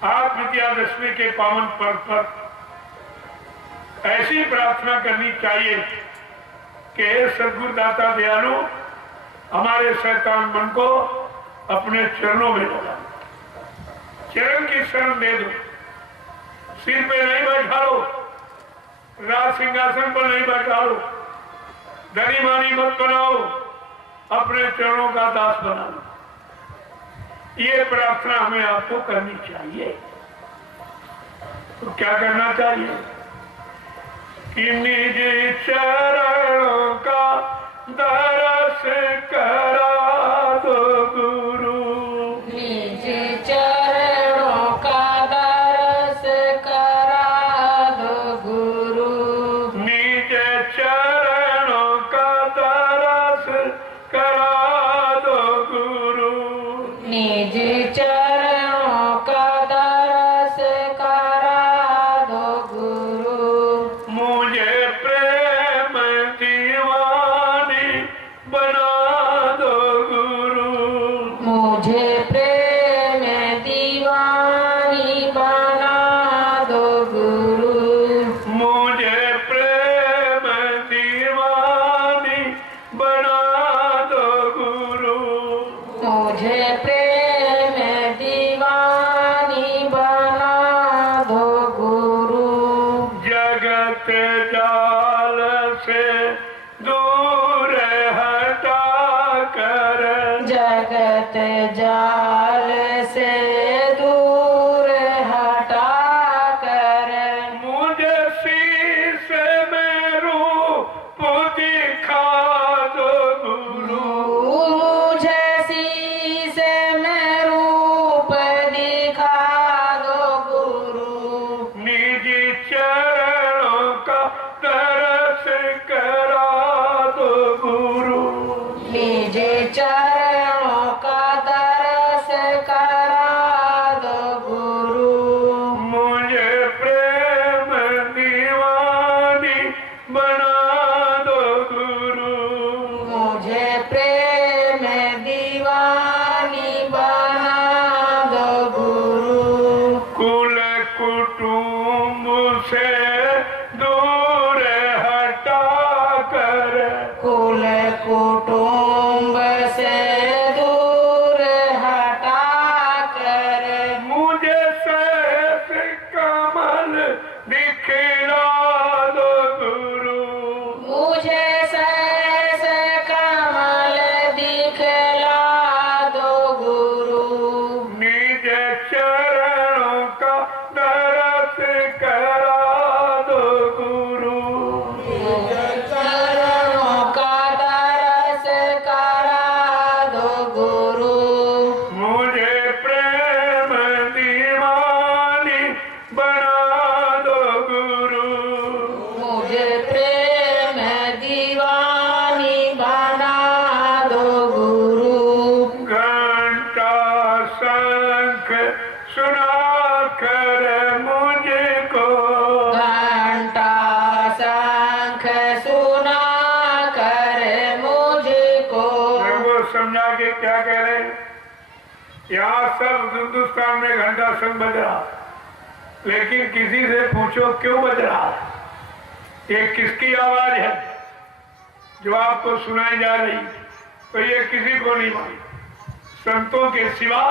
आज विजयादशमी के पावन पर्व पर ऐसी प्रार्थना करनी चाहिए कि सद्गुरु दाता दयालु हमारे शैतान मन को अपने चरणों में लगा, चरण की शरण दे दो, सिर पे नहीं बैठाओ, राज सिंहासन पर नहीं बैठाओ, धनी मानी मत बनाओ, अपने चरणों का दास बना लो। ये प्रार्थना हमें आपको करनी चाहिए। तो क्या करना चाहिए कि निज चरणों का दरस करा दो गुरु, निज चरणों का दरस करा दो गुरु, निज चरणों का दरस करा दो गुरु, निज चरणों का दरस करा दो गुरु, मुझे प्रेम दीवानी बना दो गुरु, मुझे प्रेम दीवानी बना दो गुरु, मुझे प्रेम दीवानी बना दो गुरु, मुझे प्रेम दीवानी बना दो गुरु, जगत जाल से दूर हटा कर, जगत जाल से दूर हटा कर, मुझे शीश में रूप दिखा दो गुरु, मुझे शीश में रूप दिखा दो गुरु, निज चरणों का दरस करा दो गुरु, निज चरणों का दरस करा दो गुरु, मुझे प्रेम दीवानी बना दो गुरु, मुझे प्रेम दीवानी बना दो गुरु, कुल कुटुंब से दूर हटा कर, कुल कुटुंब से दूर हटा कर, मुझे सैफ कमल दिखला दो गुरु, मुझे सहस कमल दिखला दो गुरु, निज चरणों का दरस करा दो गुरु, चरणों का दरस करा दो गुरु, मुझे प्रेम दीवानी बना दो गुरु, मुझे प्रेम दीवानी बना दो गुरु, घंटा शंख सुना कर मुझको, घंटा शंख सुना कर मुझको, वो समझा के क्या कह रहे हैं? यहाँ सब हिंदुस्तान में घंटा शंख बज रहा, लेकिन किसी से पूछो क्यों बज रहा, ये किसकी आवाज है जो आपको सुनाई जा रही? तो ये किसी को नहीं मालूम, संतों के सिवा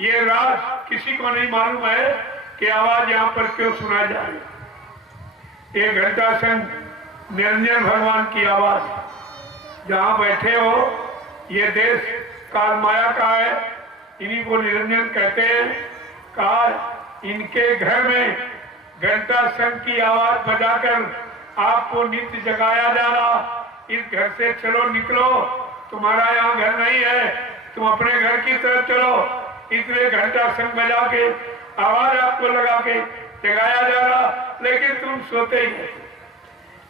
ये राज किसी को नहीं मालूम है कि आवाज यहाँ पर क्यों सुनाई जा रही है। ये घंटा शंख निरंजन भगवान की आवाज, जहाँ बैठे हो ये देश काल माया का है, इन्हीं को निरंजन कहते हैं। काल इनके घर में घंटा शंख की आवाज बजाकर आपको नित्य जगाया जा रहा। इस घर से चलो, निकलो, तुम्हारा यहाँ घर नहीं है, तुम अपने घर की तरफ चलो। इसलिए घंटा शंख बजा के आवाज आपको लगा के जगाया जा रहा, लेकिन तुम सोते ही नहीं,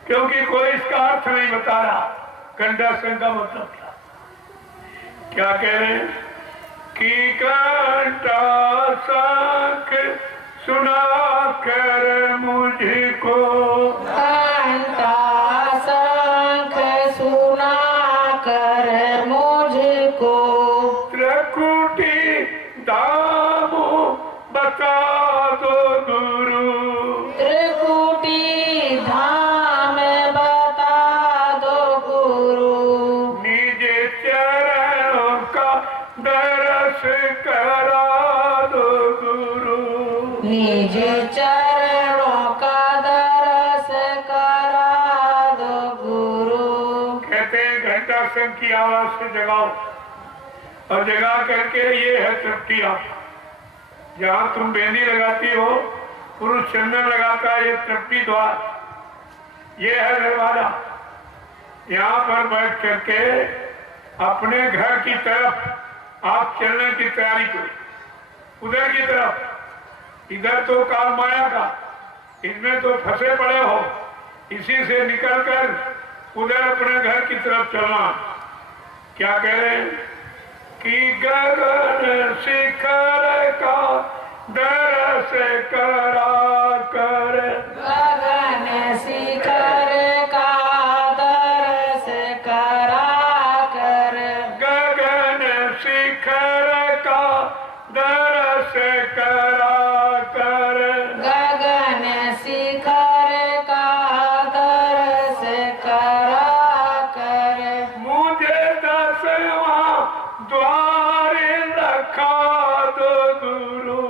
क्योंकि कोई इसका अर्थ नहीं बता रहा। घंटा शंख का मतलब क्या कह रहे हैं कि घंटा शंख सुना कर मुझको, घंटा शंख सुना कर मुझको, त्रिकुटी दामो बता निज चरणों का दरस करा दो गुरु। कहते हैं घंटा संघ की आवाज से जगाओ, और जगा करके ये है तृप्तियां। जहां तुम बेंदी लगाती हो, पुरुष चंदन लगाता है, ये तृप्ति द्वार, ये है दरवाजा। यहाँ पर बैठ करके अपने घर की तरफ आप चलने की तैयारी करो, उधर की तरफ। इधर तो काल माया का, इसमें तो फंसे पड़े हो, इसी से निकलकर उधर अपने घर की तरफ चलना। क्या कह रहे हैं कि गगन शिखर का दरस करा कर, गगन शिखर का दरस करा कर, गगन शिखर का दरस करा कर, गगन शिखर का दरस करा कर, मुझे दसवां द्वार रखा दो गुरु,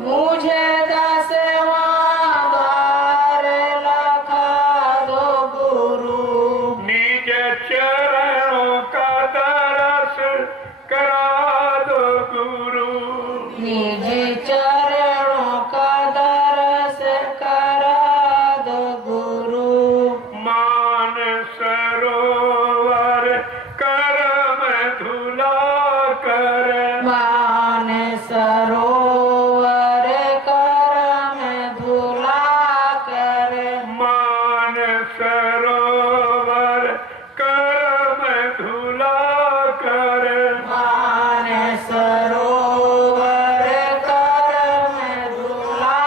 मुझे दसवां द्वार लखा दो गुरु। निज चरणों का दरस करा दो गुरु, निज चरणों का दरस करा दो गुरु। मान सरोवर करम धुला कर, मान सरोवर करम धुला कर, मान सरोवर करम धुला कर, मान सरोवर करम धुला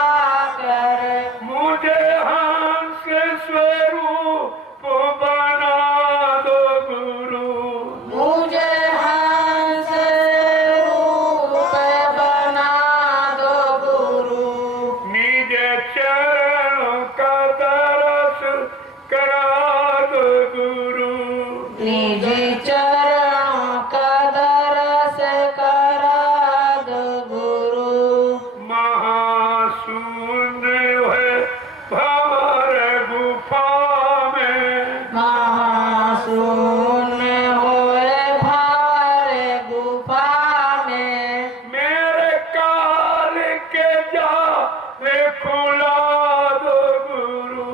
कर, मुझे हंस स्वरूप बना दो गुरु, मुझे हंस रूप बना दो गुरु। निज चरणों का दरस करा दो गुरु, निज चरणों का दरस करा दो गुरु। महाशून्य है भंवर गुफा में, महाशून्य होए भारे गुफा में, मेरे काल के जाले खुला दो गुरु,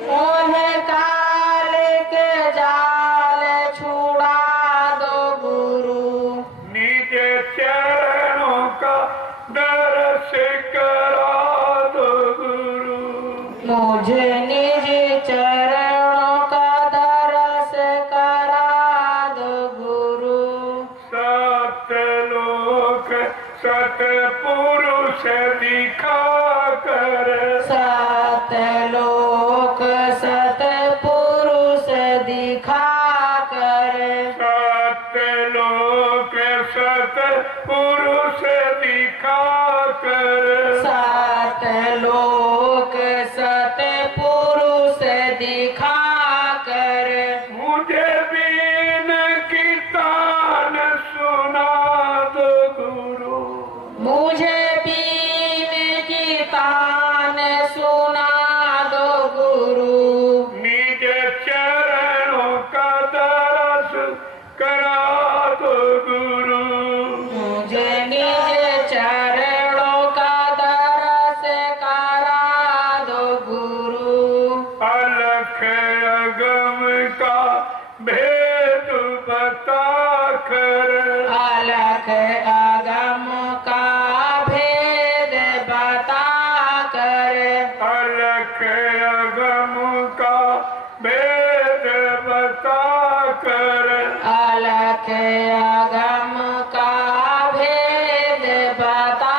मोहे काल के जाल छुड़ा दो गुरु। निज चरणों का दरस करा दो गुरु, मुझे निज चरणों का दरस करा दो गुरु। सतलोक सतपुरुष दिखा कर, सतलोक सतपुरुष दिखा कर, सतलोक सतपुरुष दिखा कर, सतलोक सतपुरुष दिखा कर, मुझे बीन की तान सुना दो गुरु, मुझे बीन की तान सुना दो गुरु। निज चरणों का दरस करा दो गुरु, मुझे निज चरणों का दरस करा दो गुरु। अलख अगम का भेद बता कर, अलख अगम का भेद बता कर, अलख अगम का भेद बता कर, अलख अगम का भेद बता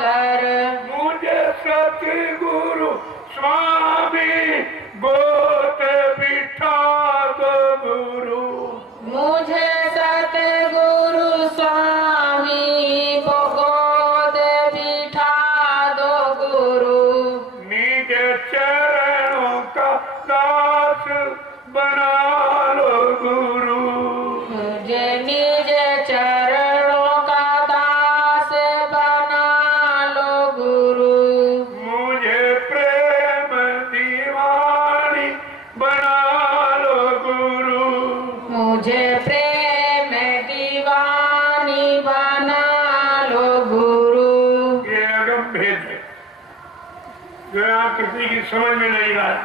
कर, मुझे सतगुरु स्वामी गोद बिठा दो गुरु, मुझे सतगुरु स्वामी गोद बिठा दो गुरु। निज चरणों का दास बना लो गुरु, मुझे निज चरणों का दास बना लो गुरु। भेद है जो यहाँ किसी की समझ में नहीं आया,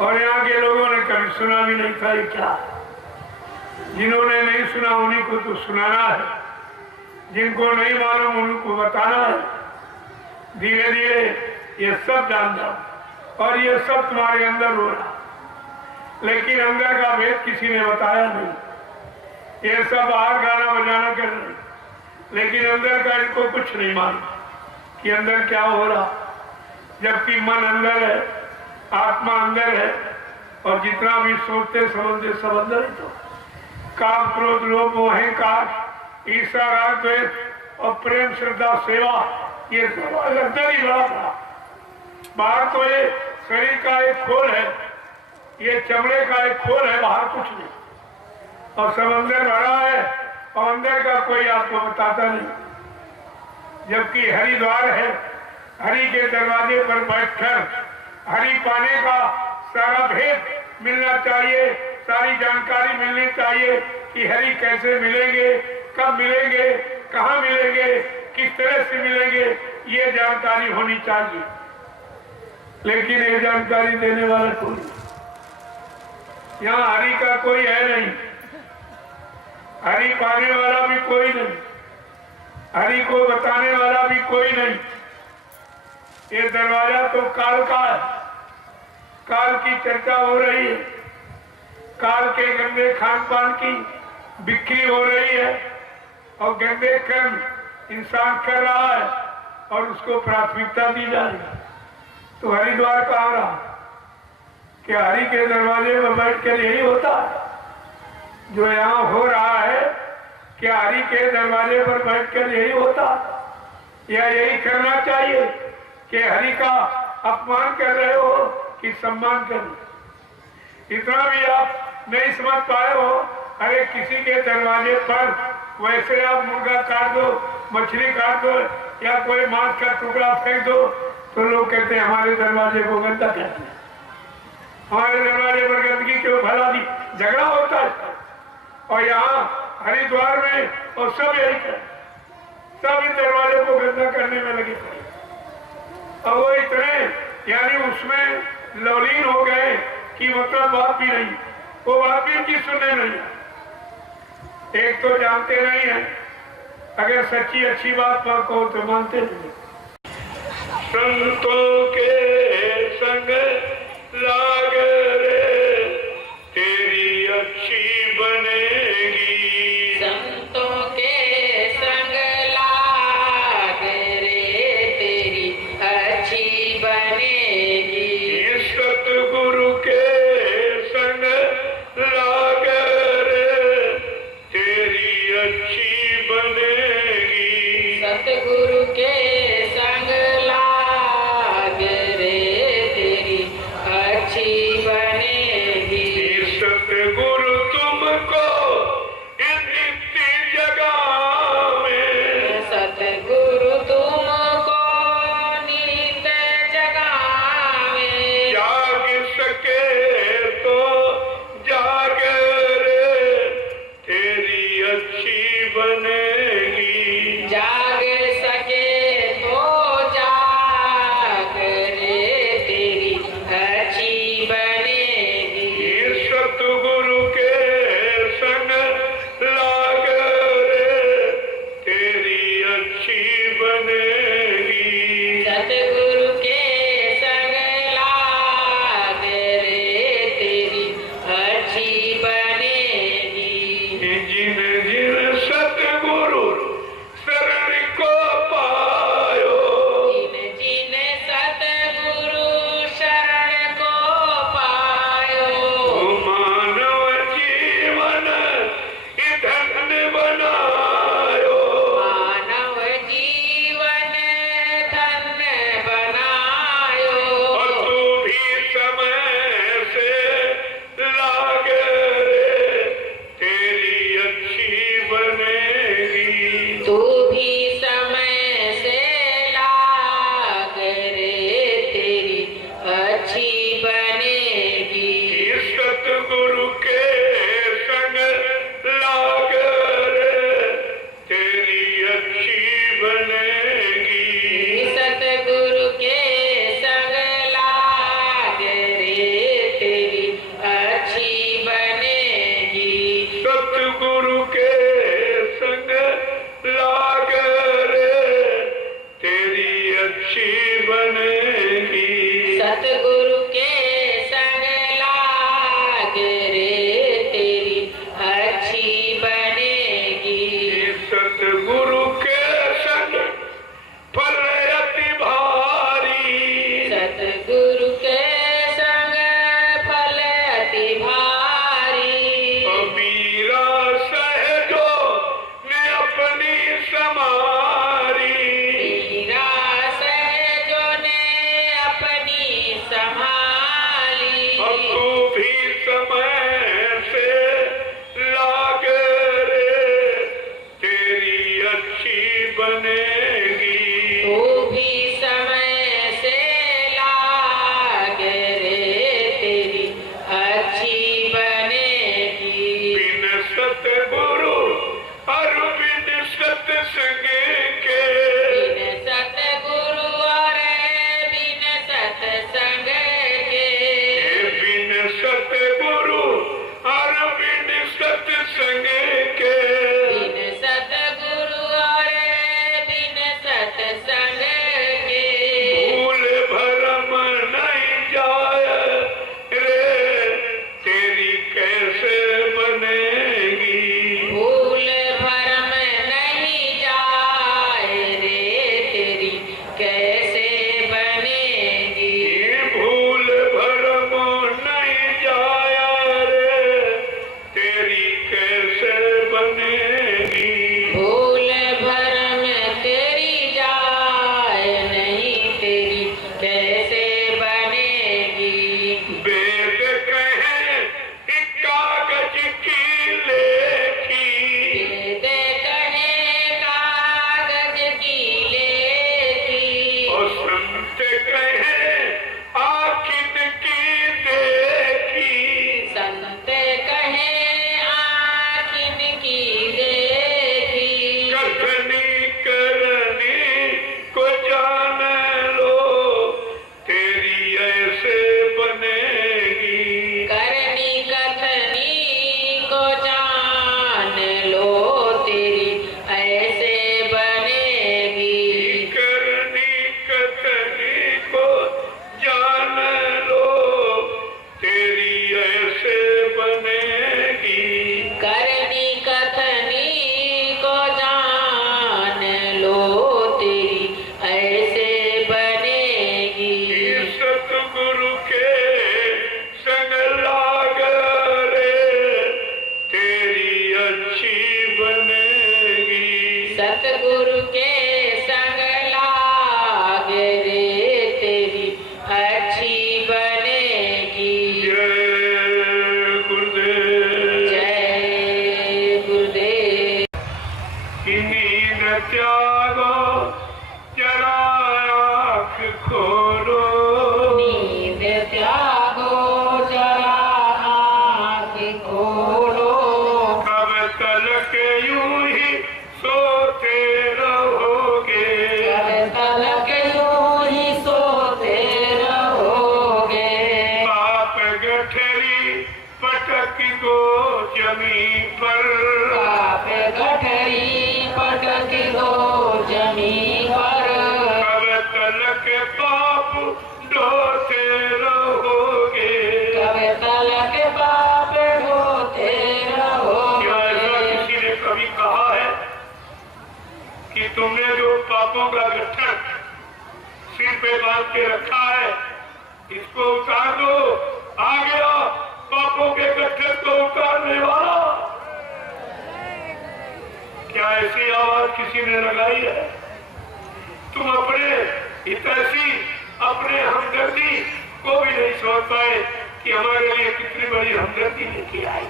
और यहाँ के लोगों ने कभी सुना भी नहीं था ये क्या। जिन्होंने नहीं सुना उन्हीं को तो सुनाना है, जिनको नहीं मालूम उनको बताना है। धीरे धीरे ये सब जान जाओ और ये सब तुम्हारे अंदर हो रहा, लेकिन अंदर का भेद किसी ने बताया नहीं। ये सब बाहर गाना बजाना कर रहे, लेकिन अंदर का इनको कुछ नहीं मालूम कि अंदर क्या हो रहा। जबकि मन अंदर है, आत्मा अंदर है, और जितना भी सोचते समझते सब अंदर ही। तो काम, क्रोध, लोभ, मोह, अहंकार, ईर्ष्या, राग, द्वेष और प्रेम, श्रद्धा, सेवा, ये सब अंदर ही बड़ा था। बाहर तो ये शरीर का एक खोल है, ये चमड़े का एक खोल है, बाहर कुछ नहीं, और सब अंदर भरा है, और अंदर का कोई आपको बताता नहीं। जबकि हरिद्वार है, हरि के दरवाजे पर बैठकर हरि पाने का सारा भेद मिलना चाहिए, सारी जानकारी मिलनी चाहिए कि हरि कैसे मिलेंगे, कब मिलेंगे, कहाँ मिलेंगे, किस तरह से मिलेंगे, ये जानकारी होनी चाहिए। लेकिन ये जानकारी देने वाला कोई, यहाँ हरि का कोई है नहीं, हरि पाने वाला भी कोई नहीं, हरि को बताने वाला भी कोई नहीं। ये दरवाजा तो काल का है, काल की चर्चा हो रही है, काल के गंदे खान पान की बिक्री हो रही है, और गंदे कर्म इंसान कर रहा है और उसको प्राथमिकता दी जा रही है। तो हरिद्वार का हो रहा क्या हरि के दरवाजे में बैठकर यही होता है जो यहाँ हो रहा है? क्या हरि के दरवाजे पर बैठकर यही होता, या यही करना चाहिए कि हरि का अपमान कर रहे हो कि सम्मान कर रहे? इतना भी आप नहीं समझ पाए हो। अरे किसी के दरवाजे पर वैसे आप मुर्गा काट दो, मछली काट दो, या कोई मांस का टुकड़ा फेंक दो, तो लोग कहते हैं हमारे दरवाजे को गंदा कहते हैं, हमारे दरवाजे पर गंदगी क्यों फैला दी, झगड़ा होता है। और यहाँ हरिद्वार में और सब यही कर, सब इन दरवाजे को गंदा करने में लगे थे, और वो इतने यानी उसमें लवलीन हो गए कि मतलब बात भी नहीं, वो बात भी उनकी सुनने नहीं है। एक तो जानते नहीं है, अगर सच्ची अच्छी बात पर कहो तो मानते नहीं। संतों के संग लाग रे तेरी अच्छी बनेगी, संतों के संग लाग रे तेरी अच्छी बनेगी, सतगुरु के संग लाग रे तेरी अच्छी बनेगी, सतगुरु के संग लाग रे तेरी अच्छी बनेगी, सतगुरु तुमको नित्य जगावे, सतगुरु तुमको नित्य जगावे, जाग सके तो जाग रे तेरी अच्छी बनेगी, जाग सके तो जाग रे तेरी अच्छी बनेगी, सतगुरु के संग लाग रे तेरी अच्छी बनेगी, सतगुरु के संग लाग रे तेरी अच्छी बनेगी, जिन जिन सतगुरु शरण को पायो, जिन जिन सतगुरु शरण को पायो, मानव जीवन धन्य बनायो, मानव जीवन सतगुरु के संग लाग रे तेरी अच्छी बनेगी। सतगुरु के संग फल अति भारी, सतगुरु के संग फल अति भारी। मीरा सहजो ने अपनी समारी, मीरा सहजों ने अपनी संभाली। अब तू भी समय से लाग रे तेरी अच्छी बनेगी। तू भी समय से लाग रे तेरी अच्छी बनेगी। बिन सतगुरु और बिन सत्संग के, बिन सतगुरु और बिन सत्संग के, बिन सतगुरु और बिन सत्संग के, बिन सतगुरु और बिन सत्संग के, भूल भरम नहीं जाए रे तेरी कैसे बनेगी। भूल भरम नहीं जाए रे तेरी कैसे बनेगी। ये भूल भरम नहीं जाए रे तेरी कैसे बनेगी। भूल भरम तेरी जाए नहीं तेरी कैसे बनेगी। वेद कहे एक कागज की लेखी, वेद कहे कागज की लेखी। और संत कहे आखिर की देखी। संत कहे आखिन की देखी। कथनी करनी को जान लो तेरी ऐसे बनेगी। करनी कथनी को जान लो तेरी ऐसे बनेगी। करनी कथनी को जान लो तेरी ऐसे बनेगी। करनी कथनी को जान लो तेरी ऐसे बनेगी। सतगुरु के संग लाग रे तेरी अच्छी बनेगी। सतगुरु के संग लाग रे तेरी अच्छी बनेगी। जय गुरुदेव। जय गुरुदेव। कि नींद त्यागो जरा आँख खोलो, नींद त्यागो जरा आँख खोलो। कब तलक यूं ही सोते रहोगे। कब तलक यूं ही सोते रहोगे। पाप गठरी पटक दो जमीन पर, पाप गठरी पटक दो जमीन पर। कब तलक पाप ढोते रहोगे। कब तलक पाप ढोते क्या ऐसा रहोगे। किसी ने कभी कहा है कि तुमने जो पापों का गट्ठर सिर पे बांध के रखा है इसको उतार दो, आ गया पापों के गट्ठर को उतारने वाला। क्या ऐसी आवाज किसी ने लगाई है? तुम अपने हितैषी अपने हमदर्दी को भी नहीं समझ पाए कि हमारे लिए कितनी बड़ी हमदर्दी लेके आई।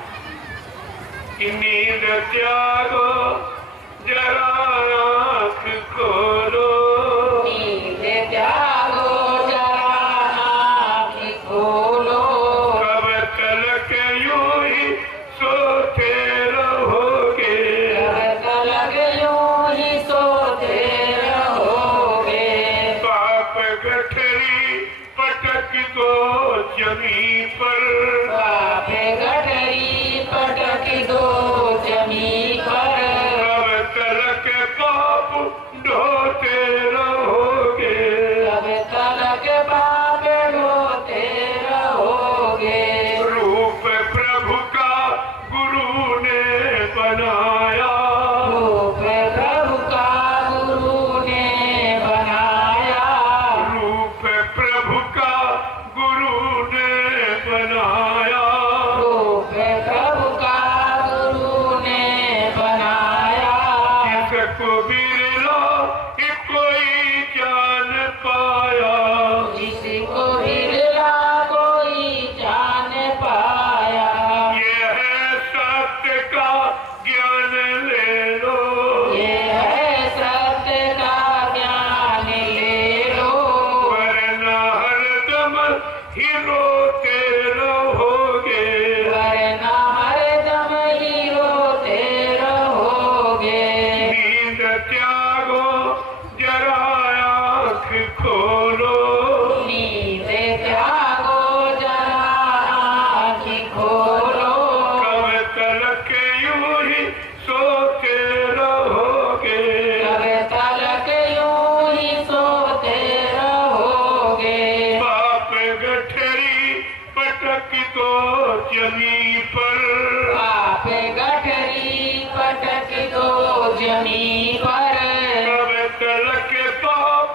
कि नींद त्यागो जरा आँख खोलो, नींद त्यागो जरा आँख खोलो। कब तलक यूं ही सोते रहोगे। कब तलक यूं ही सोते रहोगे। पाप गठरी पटक दो जमीन पर, पाप गठरी पटक दो जमीन पर। कब तलक पाप ढोते रहोगे। कब तलक पाप ढो जमी पर पाप गठरी पटक दो जमी पर कब तलक पाप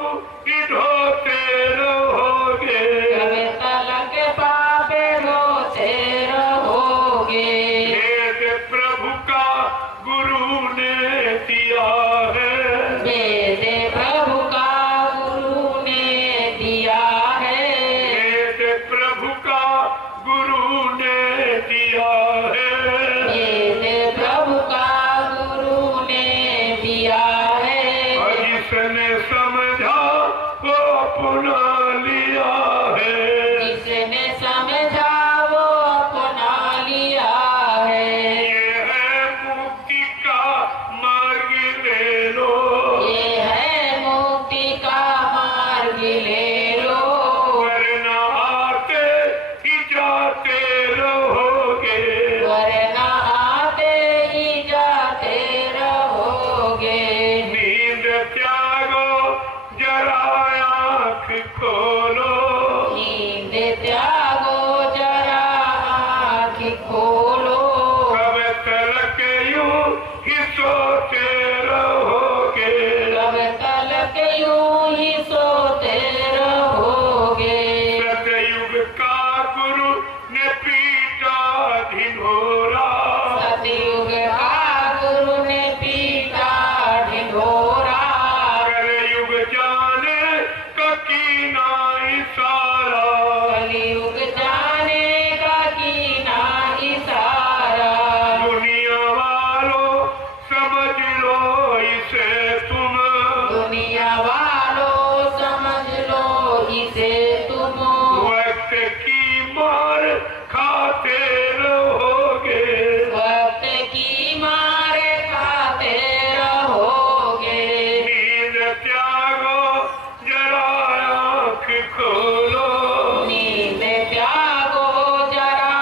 ढोते रहोगे कब तलक पाप ढोते रहोगे वेद प्रभु का गुरु ने दिया है वेद प्रभु का गुरु ने दिया है वेद प्रभु का गुरु ने दिया है वेद प्रभु का गुरु ने दिया है और जिसने समझा वो अपना लिया है जिसने समझा वो अपना लिया है ये है मुक्ति का मार्ग ले लो ये है मुक्ति का मार्ग ले लो वरना आते ही जाते रहोगे वरना आते ही जाते रहोगे नींद त्यागो जरा आँख खोलो नींद त्यागो जरा आँख खोलो कब तलक यूं ही सोते रहोगे कब तलक यूं ही सोते रहोगे सतयुग का गुरु ने पीटा ढिढोरा सतयुग का गुरु ने पीटा ढिढोरा कलयुग जाने का कीना इशारा कलयुग जाने का कीना इशारा दुनिया वालों समझ लो इसे तुम दुनिया वालों समझ लो इसे तुम वक्त की मार खाते रहोगे वक्त की मार खाते रहोगे नींद त्यागो जरा आँख खोलो नींद त्यागो जरा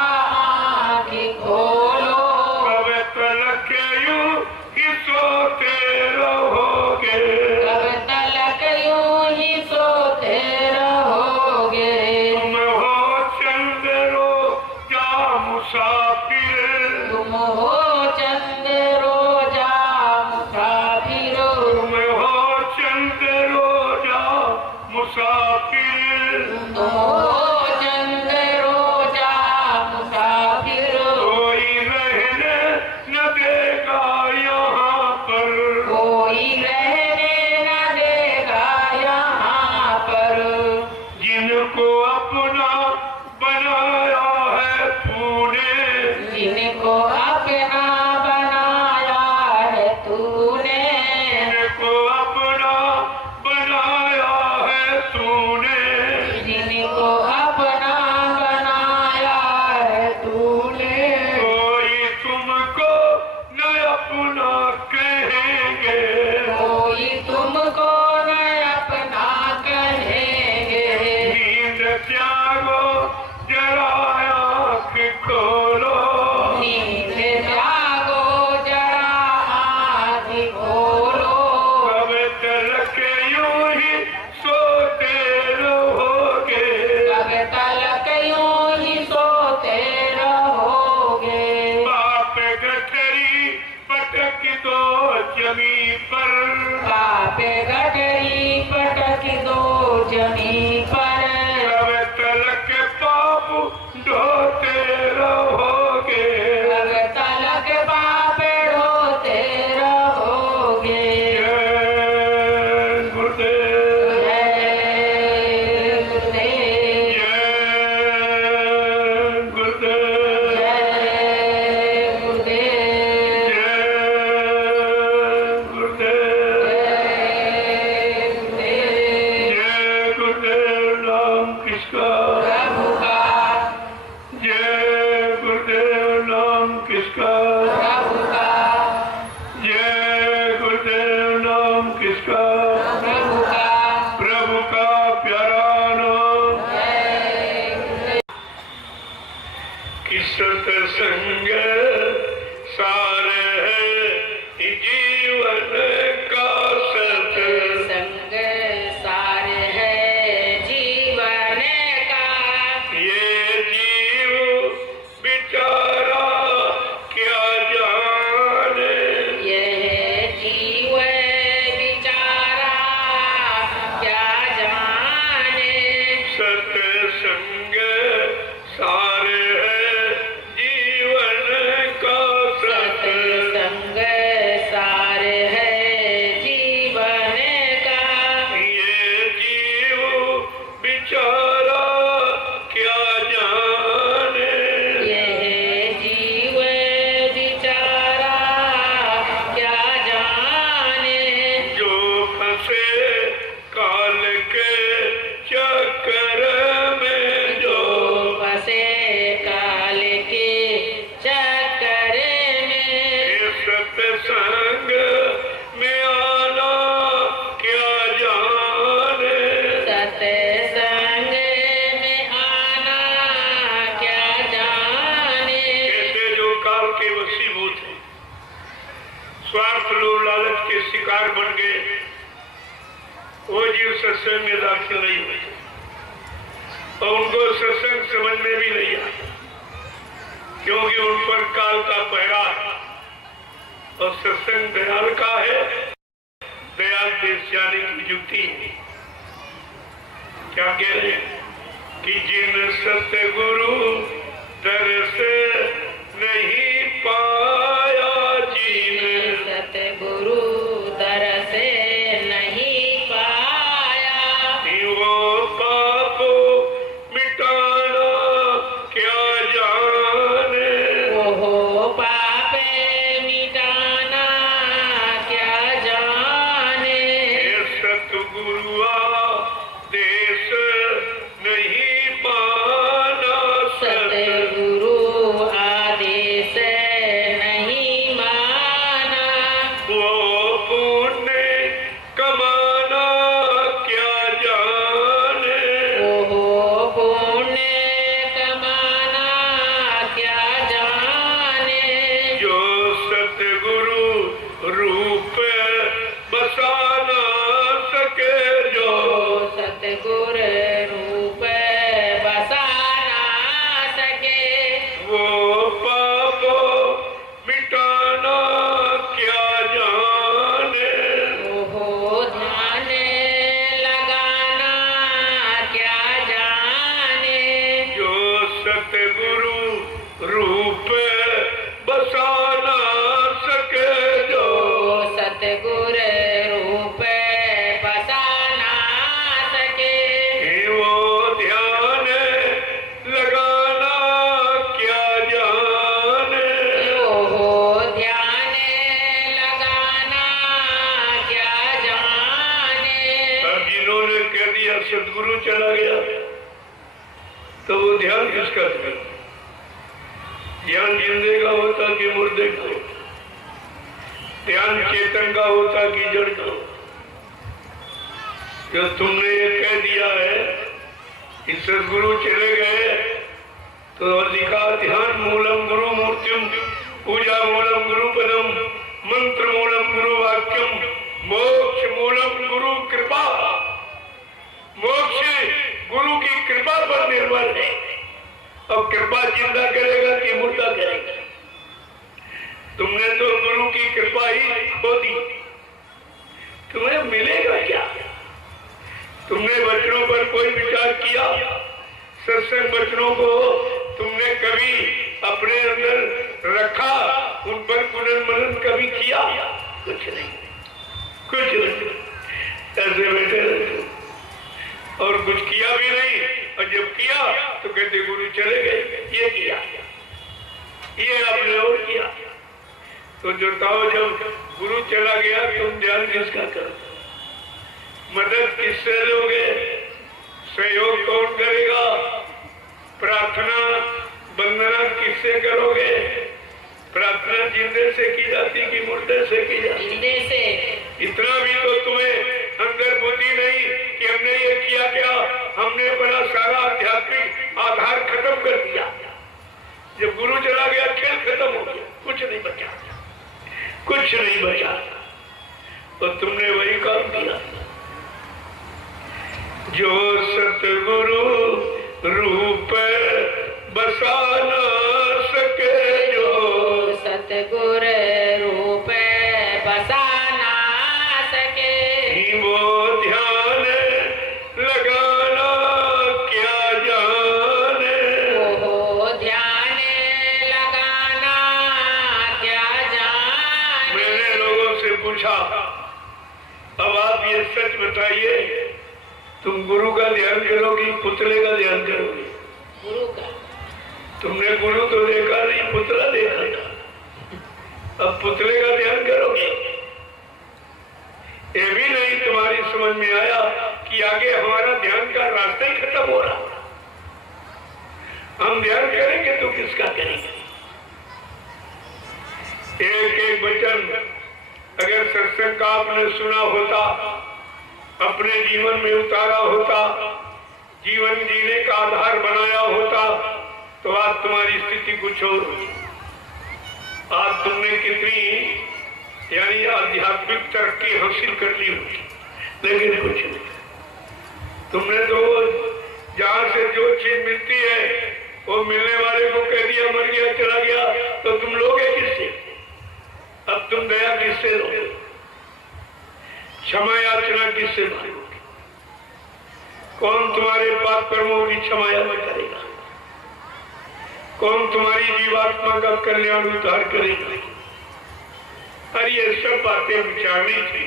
आँख खोलो कब तलक यूं ही सोते रहोगे कब तलक यूं ही सोते रहोगे तुम हो चंद्रो जा मुसाफिर तुम हो चंद रोजा मुसाफिर तुम हो चंद्रो जा मुसाफिर तुम हो चंद रोजा मुसाफिर कोई रहने न देगा यहाँ पर कोई रहने न देगा यहाँ पर जिनको अपना बनाया है तूने जिनको अपना बनाया है तूने जिनको अपना बनाया है तूने जिनको अपना बनाया है तूने कोई तुमको न अपना कहेंगे कोई तुमको न अपना कहेंगे नींद त्यागो जरा आँख खोलो नींद त्यागो जरा आँख खोलो कब तलक यूं ही सोते रहोगे कब तलक यूं ही सोते रहोगे बाप गठरी पटक दो जमी पर पाप गठरी पटक दो जमी पर कब तलक पाप ढोते रहोगे कब तलक पाप ढोते रहोगे जय गुरुदेव जय गुरुदेव जय गुरुदेव जय गुरुदेव जय गुरुदेव जय गुरुदेव जय गुरुदेव नाम किसका प्रभु का जय गुरुदेव नाम किसका प्रभु का जय गुरुदेव नाम किसका प्रभु का प्रभु का प्यारा नाम जय गुरुदेव किसत संग सार है जीवन का सत संग सार है जीवन का ये जीव बिचा वो जीव सत्संग में दाखिल नहीं हुए और उनको सत्संग समझ में भी नहीं आया, क्योंकि उन पर काल का पहरा है और सत्संग दयाल का है। दयाल देश जाने की जुटी है। क्या कह रहे कि जिन सतगुरु दर्श नहीं पाया, जिन सतगुरु दरस नहीं पाया, वो पाप मिटाना क्या जाने, वो पाप मिटाना क्या जाने। सतगुरुआ देश नहीं माना, सतगुरु आदेश नहीं माना, वो पुण्य कमाना क्या जाने, ओहो पुण्य कमाना क्या जाने। जो सतगुरु रूप बसा ना सके, जो सतगुर रूप बसा ना सके, वो पाप मिटाना क्या जाने, ओहो ध्यान लगाना क्या जाने। जो सतगुरु रूप बसा ना सके, जो सतगुर रूप बसा ना सके, वो ध्यान लगाना क्या जाने। ओहो ध्यान लगाना क्या जाने। अब जिन्होंने कह दिया सतगुरु चला गया, तो वो ध्यान किसका था? ध्यान जिंदे का होता कि मुर्दे का होता? ध्यान चेतन का होता कि जड़ का होता? जो तुमने ये कह दिया है कि सदगुरु चले गए, तो लिखा ध्यान मूलम गुरु मूर्तिम, पूजा मूलम गुरु पदम, मंत्र मूलम गुरु वाक्यम, मोक्ष मूलम गुरु कृपा। मोक्ष गुरु की कृपा पर निर्भर है। और कृपा जिंदा करेगा कि मुर्दा करेगा? तुमने तो गुरु की कृपा ही खो दी, तुम्हें मिलेगा क्या? तुमने वचनों पर कोई विचार किया? सत्संग वचनों को तुमने कभी अपने अंदर रखा? उन पर पुनर्मनन कभी किया? कुछ नहीं, कुछ नहीं, ऐसे बैठे रहते और कुछ किया भी नहीं। और जब किया तो कहते गुरु चले गए, ये किया, ये आपने और किया। तो जो ताओ जब गुरु चला गया, तुम ध्यान किसका करो? मदद किससे लोगे? सहयोग कौन करेगा? प्रार्थना वंदना किससे करोगे? प्रार्थना जिंदे से की जाती कि मुर्दे से की जाती? जिंदे से। इतना भी तो तुम्हें अंदर बुद्धि नहीं कि हमने ये किया क्या, हमने अपना सारा आध्यात्मिक आधार खत्म कर दिया। जब गुरु चला गया, खेल खत्म हो गया, कुछ नहीं बचा, कुछ नहीं बचा। तो तुमने वही काम किया। जो सतगुरु रूप बसा ना सके, जो सतगुर रूप बसा ना सके, वो ध्यान लगाना क्या जाने। ओहो ध्यान लगाना क्या जाने। मैंने लोगों से पूछा, अब आप ये सच बताइए, तुम गुरु का ध्यान करोगी, पुतले का ध्यान करोगी? गुरु का। तुमने गुरु तो देखा नहीं, पुतला देखा था, अब पुतले का ध्यान करोगे? ये भी नहीं तुम्हारी समझ में आया कि आगे हमारा ध्यान का रास्ता ही खत्म हो रहा। हम ध्यान करेंगे तो किसका करेंगे? एक एक वचन अगर सत्संग का आपने सुना होता, अपने जीवन में उतारा होता, जीवन जीने का आधार बनाया होता, तो आज तुम्हारी स्थिति कुछ और होती। आज तुमने कितनी यानी आध्यात्मिक तरक्की हासिल कर ली होती, लेकिन कुछ नहीं। तुमने तो जहां से जो चीज मिलती है वो मिलने वाले को कह दिया मर गया चला गया, तो तुम लोगे किससे? अब तुम दया किससे लोगे? क्षमा याचना किससे मांगोगे? कौन तुम्हारे पाप कर्मों की क्षमा याचना करेगा? कौन तुम्हारी जीवात्मा का कल्याण उद्धार करेगा? अरे ये सब बातें विचारनी थी।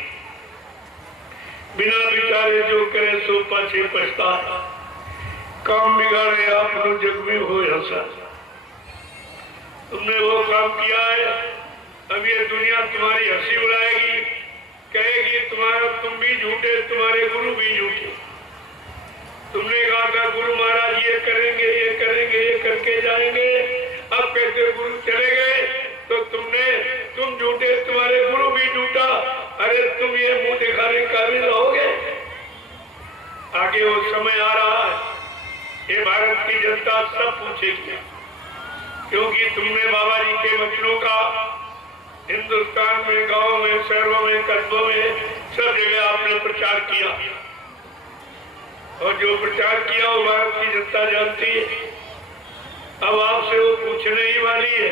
बिना विचारे जो करे सो पाछे पछताए, काम बिगाड़े आप जग में हो हंसा। तुमने वो काम किया है, अब ये दुनिया तुम्हारी हंसी उड़ाएगी, कहेगी तुम भी झूठे, तुम्हारे गुरु भी झूठे। तुमने कहा था गुरु महाराज ये करेंगे ये करके जाएंगे, अब कहते गुरु चले गए तो तुम झूठे, तुम्हारे गुरु भी झूठा। अरे तुम ये मुंह दिखाने काबिल रहोगे? आगे वो समय आ रहा है, ये भारत की जनता सब पूछेगी, क्योंकि तुमने बाबा जी के वचनों का हिंदुस्तान में, गांव में, शहरों में, कस्बों में, सब जगह आपने प्रचार किया, और जो प्रचार किया वो भारत की जनता जानती है। अब आपसे वो पूछने ही वाली है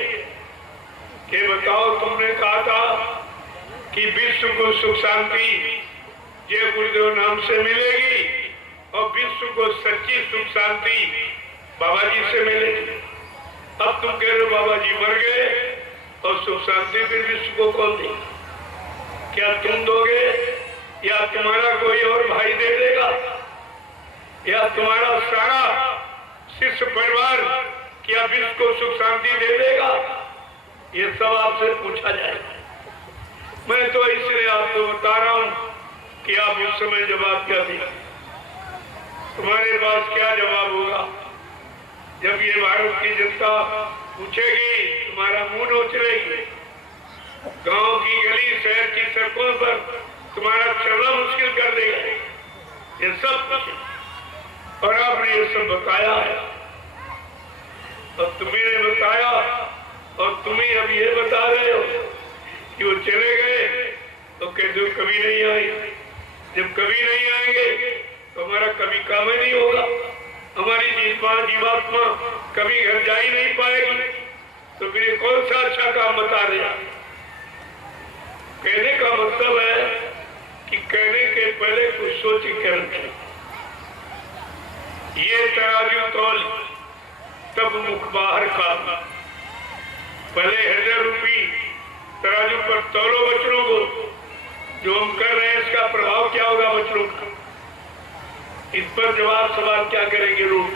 कि बताओ, तुमने कहा था कि विश्व को सुख शांति जय गुरुदेव नाम से मिलेगी, और विश्व को सच्ची सुख शांति बाबा जी से मिलेगी। अब तुम कह रहे हो बाबा जी मर गए और सुख शांति फिर विश्व को कौन देगा? क्या तुम दोगे, या तुम्हारा कोई और भाई दे देगा, या तुम्हारा सारा शिष्य परिवार क्या विश्व को सुख शांति दे देगा? ये सब आपसे पूछा जाएगा। मैं तो इसलिए आपको बता रहा हूं कि आप उस समय जवाब क्या दें। तुम्हारे पास क्या जवाब होगा जब ये भारत की जनता पूछेगी, तुम्हारा मुंह नोच लेगी। गांव की गली, शहर की सड़कों पर तुम्हारा चलना मुश्किल कर देगा। ये सब कुछ, और आपने ये सब बताया है, और तुम्ही ने बताया, और तुम्ही अब ये बता रहे हो कि वो चले गए तो कहते हो कभी नहीं आए। जब कभी नहीं आएंगे तो हमारा कभी काम ही नहीं होगा, हमारी जीवात्मा कभी घर जा ही नहीं पाएगी, तो फिर ये कौन सा अच्छा काम बता रहे हैं? कहने का मतलब है कि कहने के पहले कुछ सोच के रखें। ये तराजू तौल तब मुख बाहर का, पहले हृदय रूपी तराजू पर तौलो बच्चों को। जो हम कर रहे हैं इसका प्रभाव क्या होगा बच्चों का? इस पर जवाब सवाल क्या करेंगे लोग,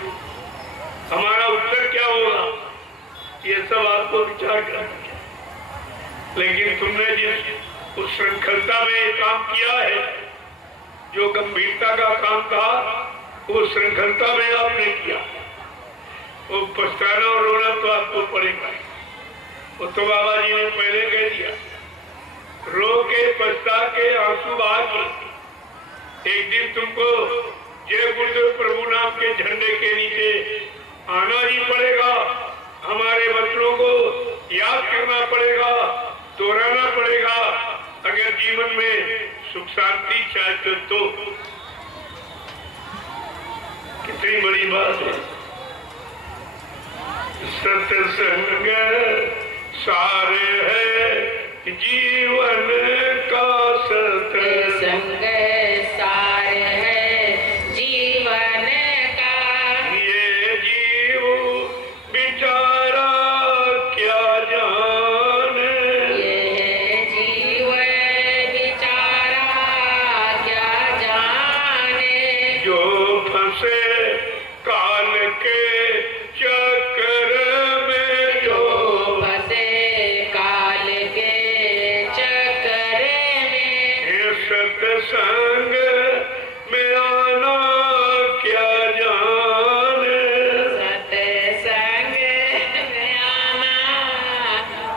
हमारा उत्तर क्या होगा? ये सब आपको विचार करना चाहिए। लेकिन तुमने जिस उस श्रृंखलता में काम किया है, जो गंभीरता का काम था, वो श्रृंखलता में आपने किया, वो पछताना और रोना तो आपको पड़ेगा। वो तो बाबा जी ने पहले कह दिया, रो के पछता के आंसू बहा के एक दिन तुमको जय गुरुदेव प्रभु नाम के झंडे के नीचे आना ही पड़ेगा। हमारे बच्चों को याद करना पड़ेगा, दोहराना पड़ेगा, अगर जीवन में सुख शांति चाहते तो। कितनी बड़ी बात है। सत्संग सारे है जीवन का, सत्संग सार है जीवन का। ये जीव बेचारा क्या जाने, ये जीव बेचारा क्या जाने। जो फंसे काल के चक्कर में, जो फंसे काल के चक्कर में। ये सत्संग में आना क्या जाने, सत्संग में आना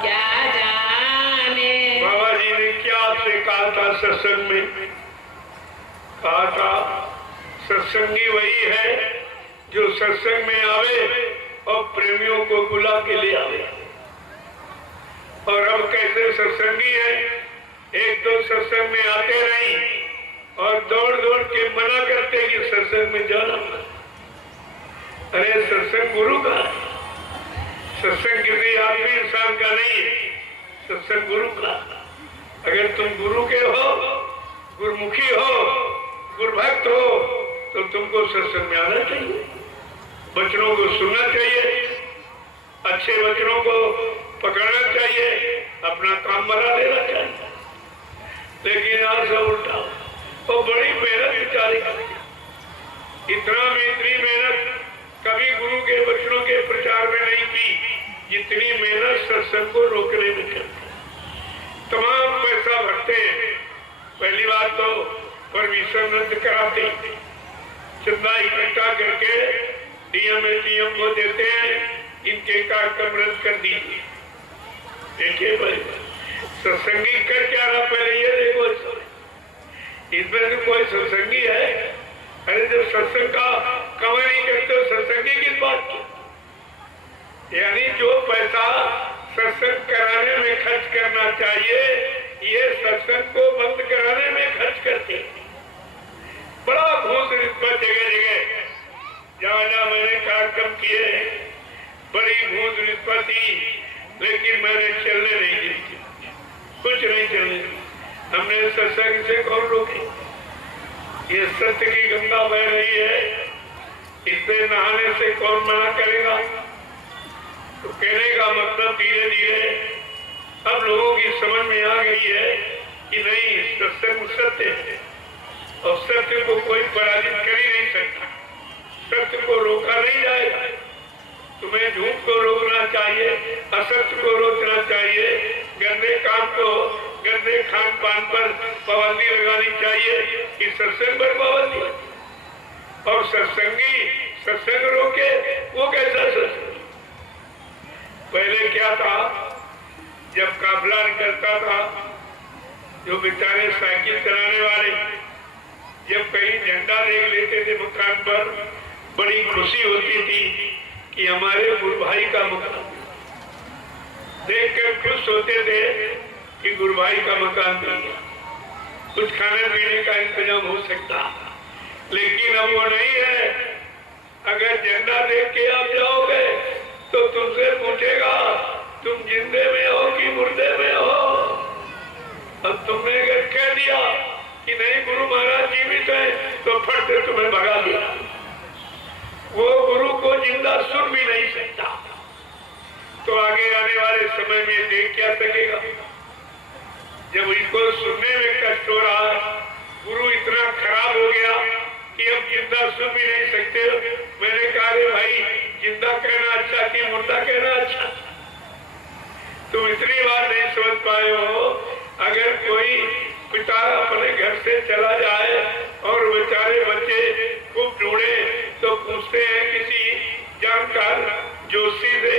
क्या जाने। बाबा जी ने क्या आपसे कहा था सत्संग में? कहा था सत्संगी वही है जो सत्संग में आवे और प्रेमियों को बुला के ले आवे। और अब कैसे सत्संगी है, एक तो सत्संग में आते नहीं और दौड़ दौड़ के मना करते कि सत्संग में जाना मत। अरे सत्संग गुरु का है, सत्संग किसी आदमी इंसान का नहीं है, सत्संग गुरु का। अगर तुम गुरु के हो, गुरुमुखी हो, गुरुभक्त हो, तो तुमको सत्संग में आना चाहिए, वचनों को सुनना चाहिए, अच्छे वचनों को पकड़ना चाहिए, अपना काम बना लेना चाहिए। लेकिन यहाँ सब उल्टा, वो बड़ी मेहनत बेचारी, इतनी मेहनत कभी गुरु के वचनों के प्रचार में नहीं की जितनी मेहनत सत्संग को रोकने में करते। तमाम पैसा भरते हैं। पहली बात तो परमिशन रद्द कराते, चंदा इकट्ठा करके डीएम को देते हैं, इनके कार्यक्रम रद्द कर दीजिए। देखिए भाई, सत्संगी कर क्या रहा, पहले ये देखो, इसमें से कोई सत्संगी है? अरे जब सत्संग का कवर नहीं करते हो, सत्संगी किस बात की? यानी जो पैसा सत्संग कराने में खर्च करना चाहिए, ये सत्संग को बंद कराने में खर्च करते। बड़ा घूस रिश्वत जगह जगह, जहाँ मैंने कार्यक्रम किए, बड़ी घूस रिश्वत थी, लेकिन मैंने चलने नहीं दी, कुछ नहीं चलने दी। हमने सत्संग से कौन रोके? ये सत्य की गंगा बह रही है, इससे नहाने से कौन मना करेगा? तो कहने का मतलब धीरे धीरे अब लोगों की समझ में आ गई है कि नहीं, सत्संग सत्य है और सत्य को कोई पराजित कर ही नहीं सकता, सत्य को रोका नहीं जाएगा। तुम्हें झूठ को रोकना चाहिए, असत्य को रोकना चाहिए, गंदे काम को, गंदे खान पान पर पाबंदी लगानी चाहिए कि सत्संग पर पाबंदी। और सत्संगी सत्संग रोके, वो कैसा सत्संग? पहले क्या था, जब काफिला निकलता था, जो बेचारे साइकिल चलाने वाले जब कहीं झंडा देख लेते थे मकान पर, बड़ी खुशी होती थी कि हमारे गुरु भाई का मकान, देखकर खुश होते थे कि गुरु भाई का मकान मिल गया, कुछ खाने पीने का इंतजाम हो सकता। लेकिन अब वो नहीं है। अगर झंडा देख के आप जाओगे तो तुमसे पूछेगा तुम जिंदे में हो कि मुर्दे में हो। अब तुमने अगर कह दिया कि नहीं गुरु महाराज जीवित है, तो फट से तुम्हें भगा दिया। वो गुरु को जिंदा सुन भी नहीं सकता, तो आगे आने वाले समय में देख क्या सकेगा? जब इनको सुनने में कष्ट हो रहा है, गुरु इतना खराब हो गया कि अब जिंदा सुन भी नहीं सकते। मैंने कहा रे भाई, जिंदा कहना अच्छा कि मुर्दा कहना अच्छा? तुम इतनी बार नहीं समझ पाए हो। अगर कोई पिता अपने घर से चला जाए और बेचारे बच्चे खूब ढूंढे, तो पूछते हैं किसी जानकार जोशी से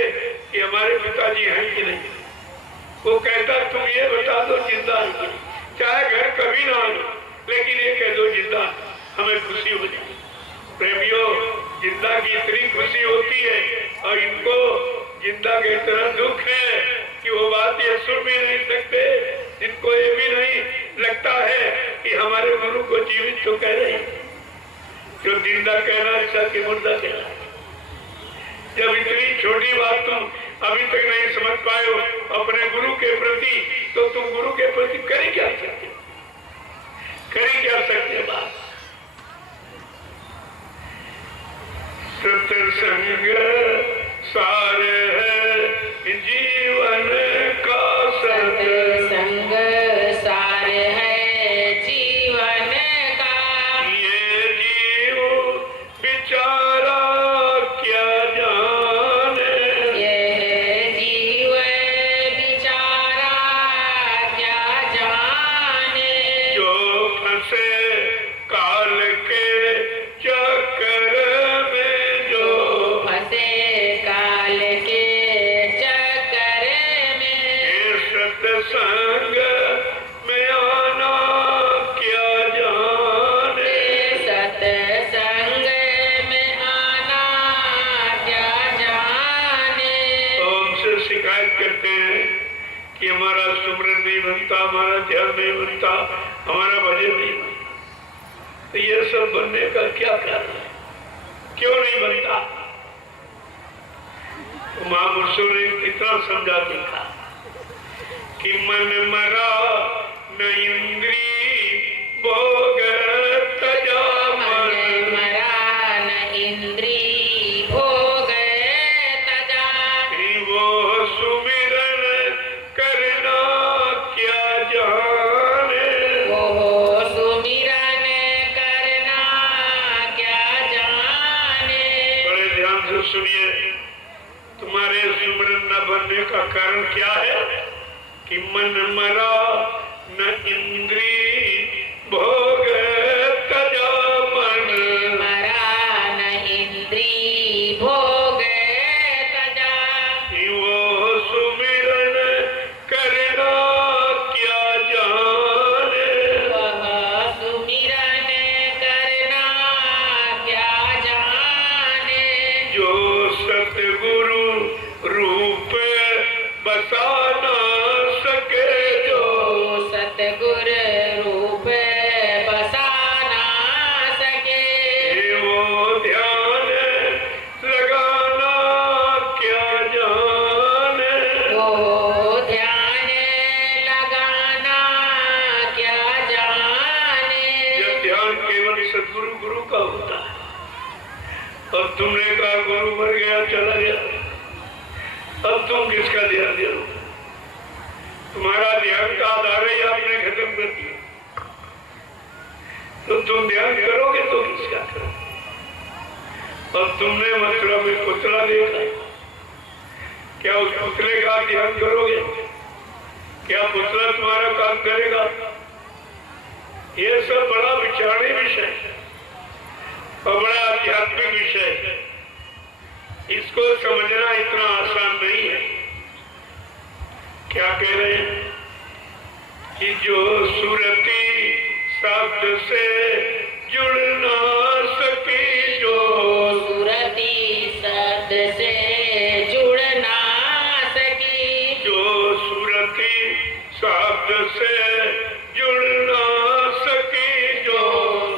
कि हमारे पिताजी हैं कि नहीं। वो कहता तुम ये बता दो जिंदा है, चाहे घर कभी ना आए, लेकिन ये कह दो जिंदा, हमें खुशी हो जाए। प्रेमियों, जिंदा की इतनी खुशी होती है और इनको जिंदा का इतना दुख है कि वो बात ये सुन भी नहीं सकते। इनको ये भी नहीं लगता है कि हमारे गुरु को जीवित तो कह रहे हैं, जो जिंदा कहना अच्छा कि मुर्दा कहना। जब इतनी छोटी बात तुम अभी तक नहीं समझ पाए हो अपने गुरु के प्रति, तो तुम गुरु के प्रति करी क्या सकते? करी क्या सकते? बात सत्संग सार है जीवन का, सत्संग सार है जीवन का। ये जीव बेचारा क्या जाने, ये जीव बेचारा क्या जाने। जो फंसे काल के चक्कर में, जो फंसे काल के चक्कर में। ये सत्संग में आना क्या जाने, सत्संग में आना क्या जाने। तो हमसे शिकायत करते हैं कि हमारा सुमरन नहीं बनता, हमारा ध्यान नहीं बनता, हमारा भजन नहीं बनता। तो ये सब बनने का क्या कारण है, क्यों नहीं बनता? तो महापुरुषों ने कितना समझा देखा कि मन मरा न इंद्री भोग तजा, मन मरा न इंद्री भोग तजा, वो सुमिरन करना क्या जाने, वो सुमिरन करना क्या जाने। बड़े ध्यान से सुनिए, तुम्हारे सुमिरन न बनने का कारण क्या है कि मन मरा न इंद्री भोग तजा, मन मरा न इंद्री भोग तजा, वो सुमिरन करना क्या जाने, वह सुमिरन करना क्या जाने। जो सतगुरु रूप बसा ना सके, जो सतगुर रूप बसा ना सके, वो ध्यान लगाना क्या जाने, वो ध्यान लगाना क्या जाने। यह ध्यान केवल सदगुरु गुरु का होता है। अब तुमने कहा गुरु मर गया चला गया, अब तुम किसका ध्यान दे रहे हो? तुम्हारा ध्यान का आधार ही आपने खत्म कर दिया, तो तुम ध्यान करोगे तो किसका करोगे? अब तुमने मथुरा में पुतला देखा, क्या उस पुतले का ध्यान करोगे? क्या पुतला तुम्हारा काम करेगा? ये सब बड़ा विचारणीय विषय है और बड़ा आध्यात्मिक विषय है। इसको समझना इतना आसान नहीं है। क्या कह रहे हैं कि जो सुरती शब्द से जुड़ ना सकी, जो सुरती शब्द से जुड़ ना सकी, जो सुरती शब्द से जुड़ ना सकी, जो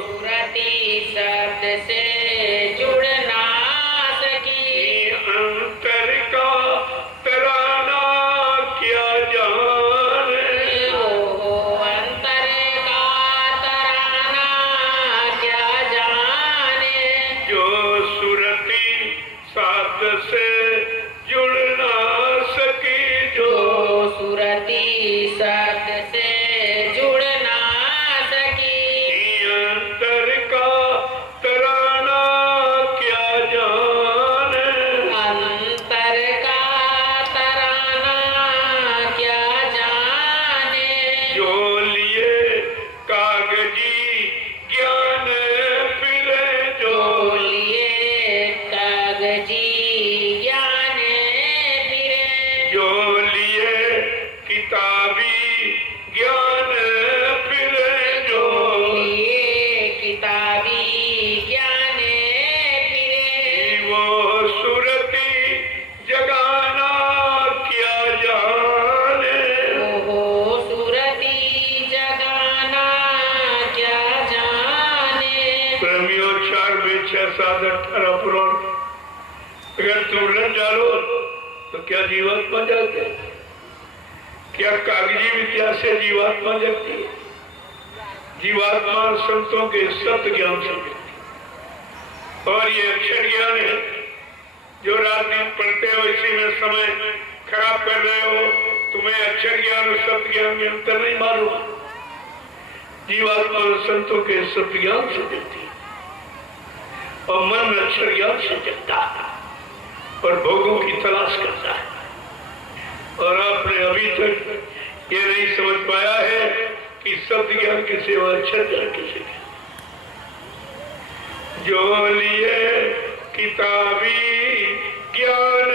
सुरती शब्द से जुड़ ना सकी, अंतर का तराना क्या जाने, वो अंतर का तराना क्या जाने। जो सुरती शब्द से जुड़ ना सकी, जो जो सुरती शब्द से जुड़ ना सकी, अंतर का तराना क्या जाने, अंतर का तराना क्या जाने। जो लिए कागजी ज्ञान फिरे, जो लिए कागजी ज्ञान फिरे, जो लिए किताबी ज्ञान फिरे, जो लिए किताबी ज्ञान फिरे, वो सुरती जगाना क्या जाने, वो सुरती जगाना क्या जाने। प्रेमियोच्चार में 6, 7, 18 पुराण अगर तुम रट डालो तो क्या जीवात्मा जागती है? क्या कागजी विद्या से जीवात्मा जगती है? जीवात्मा संतों के सत्य ज्ञान से जगती है। और ये अक्षर ज्ञान है जो रात दिन पढ़ते हो, इसी में समय खराब कर रहे हो। तुम्हें अक्षर ज्ञान और सत्य ज्ञान में अंतर नहीं मालूम। जीवात्मा संतों के सत्य ज्ञान से जगती है और मन अक्षर ज्ञान से जगता है और भोगों की तलाश करता है। और आपने अभी तक ये नहीं समझ पाया है कि सत्य ज्ञान के सेवा अक्षर ज्ञान के सेवा। जो लिए किताबी ज्ञान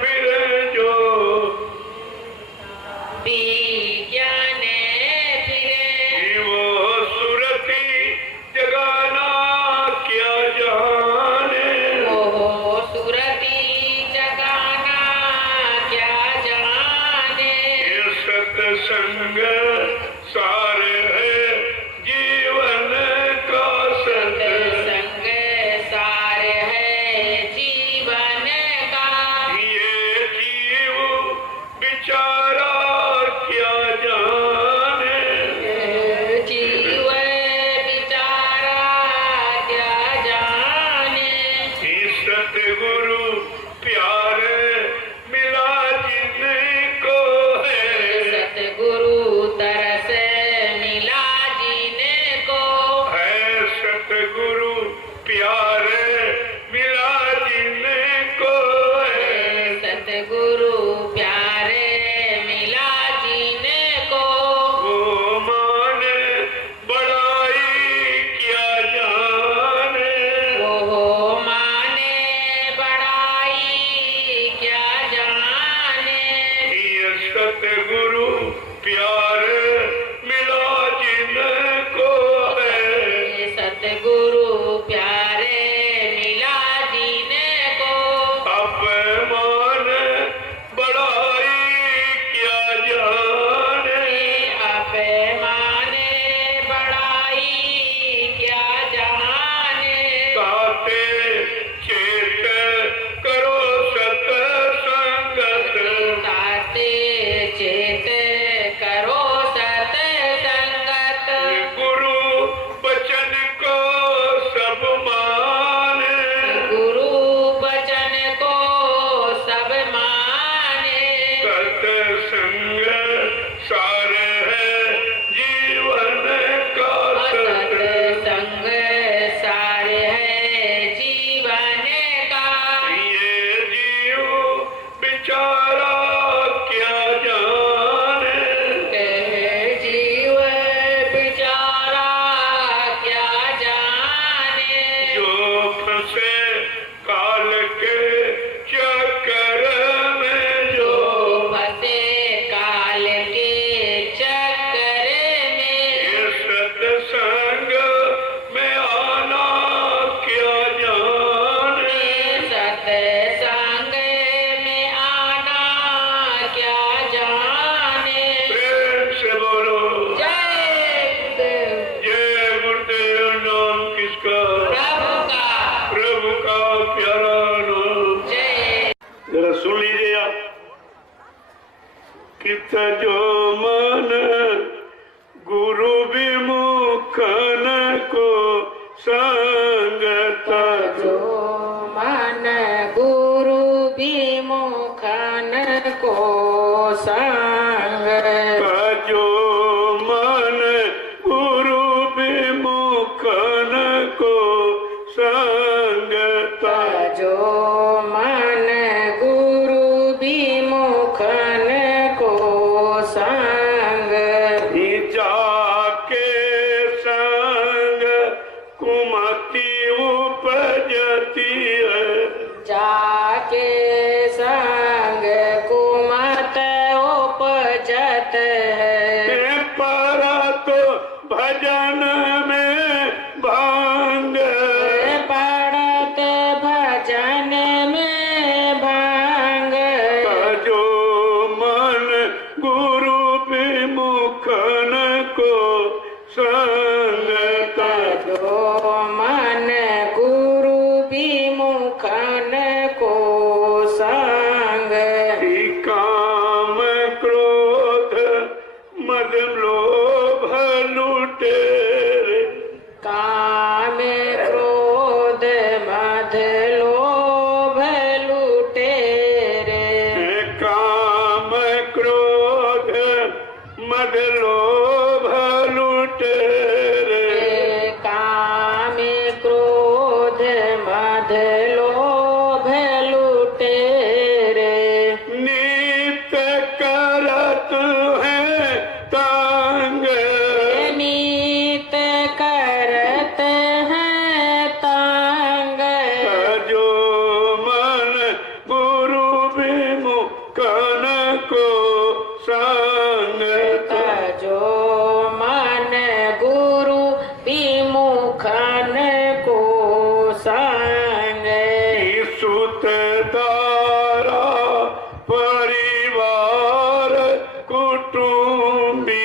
फिर जो ज्ञान फिरे, वो सुरती जगाना क्या जाने, वो सुरती जगाना क्या जाने। ये सत्संग सार है जीवन का प्यार मिला जिनको सतगुरु प्यारे मिला जीने को वो माने बड़ाई क्या जाने वो माने बड़ाई क्या जाने ये सतगुरु प्यार मिला जिनको है सतगुरु प्यारे मिला जीने को अपमान बड़ाई क्या जाने अपमाने बड़ाई क्या जाने गाते चेत करो सत्संगत गाते चेत करो सत्संगत गुरु बचन को सब माने गुरु वचन को सब माने सत्संग सार है जीवन का सत्संग सार है जीवन का ये जीव बेचारा क्या जाने जीव बेचारा क्या जाने जो फंसे काल के चक्कर में जो फंसे काल के चक्कर में ये सत्संग में आना क्या जाने सत्संग में आना क्या जाने प्रेम से बोलो जय गुरुदेव जय गुरुदेव नाम किसका प्रभु का प्रभु का प्यारा नाम जय जरा सुन लीजिए आप कित जो मन गुरु विमुखन को संगत जो मन गुरु विमुखन को संग जो मन गुरु विमुखन को संगत जो मन गुरु विमुखन को संग जाके संग कुमति उपजती है जाके संग कुमत उपजत है पर तो भजन में भांग पड़त भजन में भांग जो मन गुरु विमुखन को संगत जो मन गुरु विमुखन को संग काम क्रोध मद लोभ लुटेरे काम क्रोध मद लोभ लुटेरे काम क्रोध मद लोभ लुटेरे काम क्रोध मद लोभ लुटेरे नित करत है तांग नीत करत है तांग जो मन गुरु विमुखन को संगत जो मन गुरु विमुखन को संग सुत दारा परिवार कुटुंबी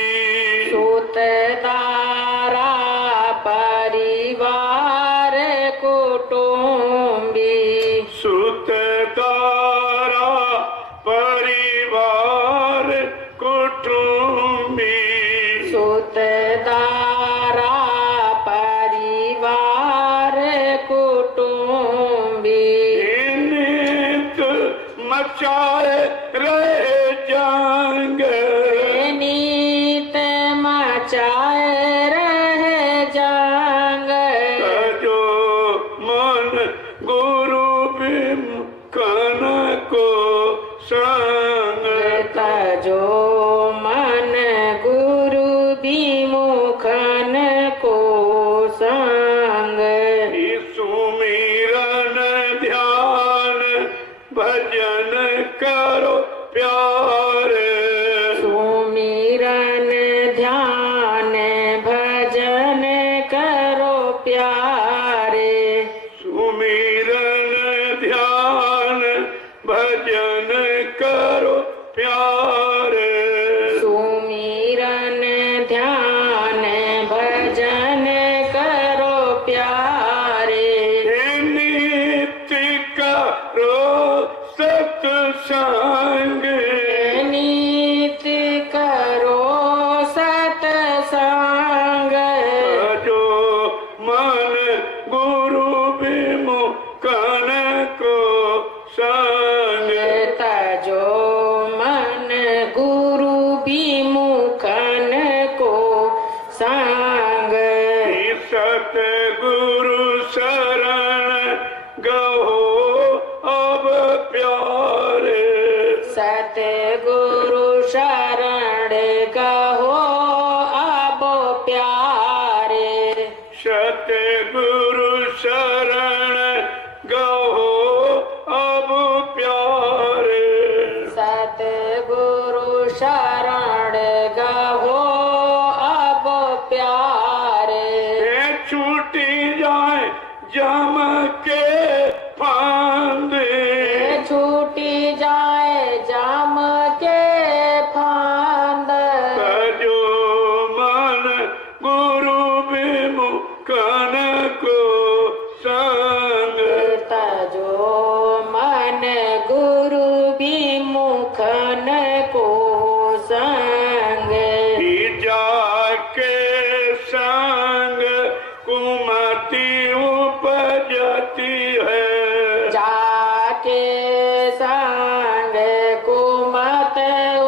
सुतदारा परिवार कुटुंबी सुत दारा परिवार कुटुंबी सुतदारा परिवार कुटुंबी नित मचाए रहे जंग नीत मचाए रहे जंग जो गुरु विमुखन को संग तजो मन गुरु विमुखन को संग सुमिरन ध्यान भजन करो प्यारे सुमिरन ध्यान भजन करो प्यारे सुमिरन ध्यान भजन करो प्यारे सुमिरन ध्यान भजन करो प्यारे नित्य करो सत्संग नित्य करो सत्संग जो मन गुरु विमुखन को संग तजो मन गुरु विमुखन को संग सतगुरु शरण गहो अब प्यारे सतगुरु शरण गहो अब प्यारे सतगुरु शरण गहो अब प्यारे सतगुरु शरण गहो अब प्यारे छूटी जाए जम के फांदे छूटी जाए जाम के फांद जो मन गुरु विमुखन को संग तजो मन गुरु विमुखन को संग जाके संग कुमति उपजती है जाके संग कुमत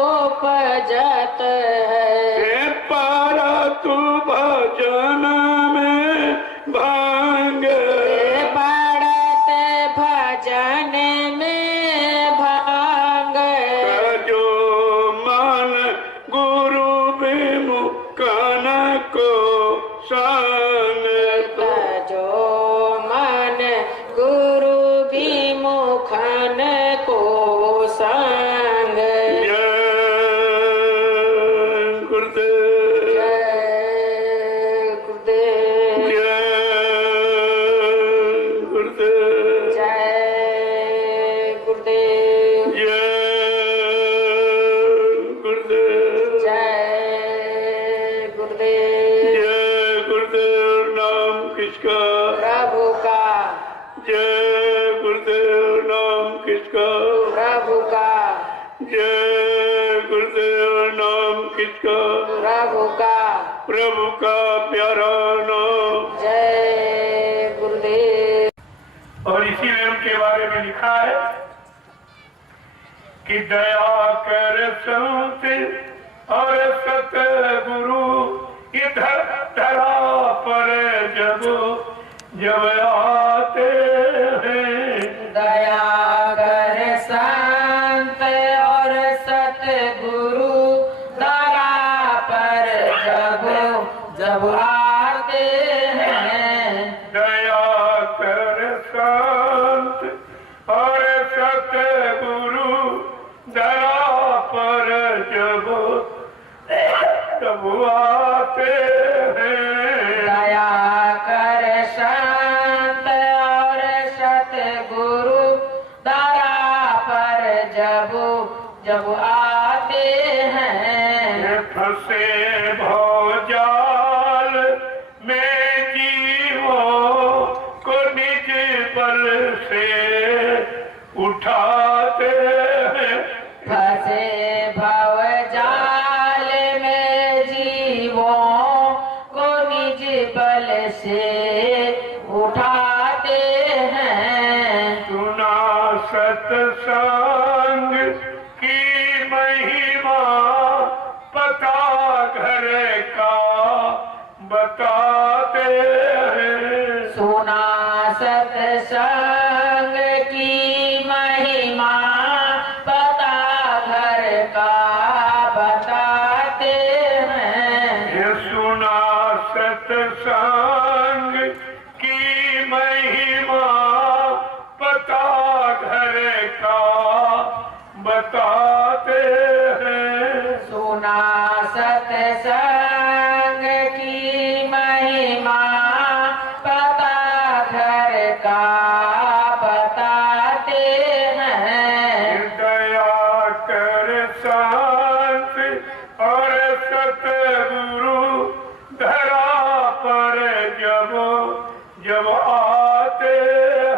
उपजत है पर तू भजन में भांग पड़त भजन में भांग जो मन गुरु विमुखन को संग तजो मन गुरु विमुखन को संग जय गुरुदेव जय गुरुदेव जय गुरुदेव जय गुरुदेव जय गुरुदेव जय गुरुदेव जय गुरुदेव नाम किसका प्रभु का जय गुरुदेव नाम किसका प्रभु का जय गुरुदेव नाम किसका प्रभु का प्रभु का प्यारा नाम जय गुरुदेव। और इसीलिए उनके बारे में लिखा है कि दया कर संत और सतगुरु इधर धरा पर जब जब आते हैं दया कर संत और सतगुरु दरा पर जब जब आते हैं दया कर संत और सतगुरु दया पर जब जब आते हैं दया कर संत और सतगुरु दरा पर जब जब आते हैं फंसे भवजाल में जीवों को निज बल से उठाते हैं फंसे भव जाल में जीवों को निज बल से उठाते हैं सुना सत्संग की महिमा पता घर का बताते हैं सुना सत सत्संग की महिमा पता घर का बताते हैं। ये सुना सत्संग की महिमा पता घर का बताते हैं। सुना सत्संग की महिमा पता घर का बताते हैं। दया कर शांत और सतगुरु धरा पर जब जब आते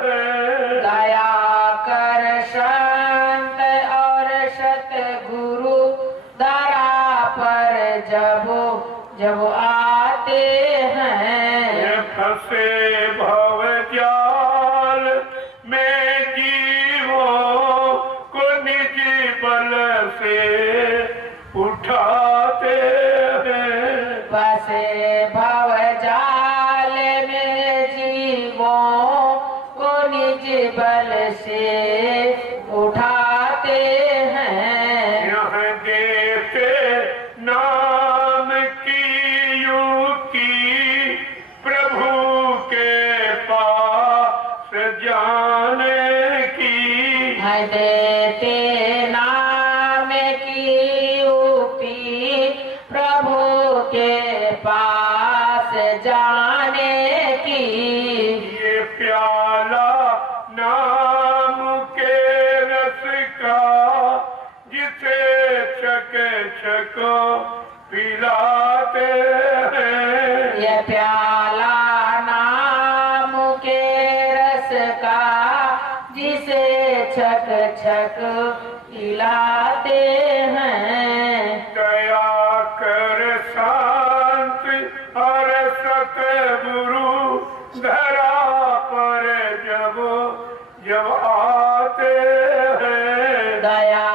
हैं। दया कर संत और सतगुरु धरा पर जब जब आते हैं। ये फंसे भव जाल में जीवों को निज बल से उठाते हैं। बसे भव जाल में जीवों को निज बल से उठाते हैं। यह देते नाम की युक्ति प्रभु के पास जाने की। है देते नाम की यूपी प्रभु के पास जाने की। ये प्याला नाम के रस का जिसे छक छक पिलाते हैं। ये प्याला नाम के रस का जिसे छक छक पिलाते हैं। दया कर शांत और सतगुरु धरा पर जब जब आते हैं। दया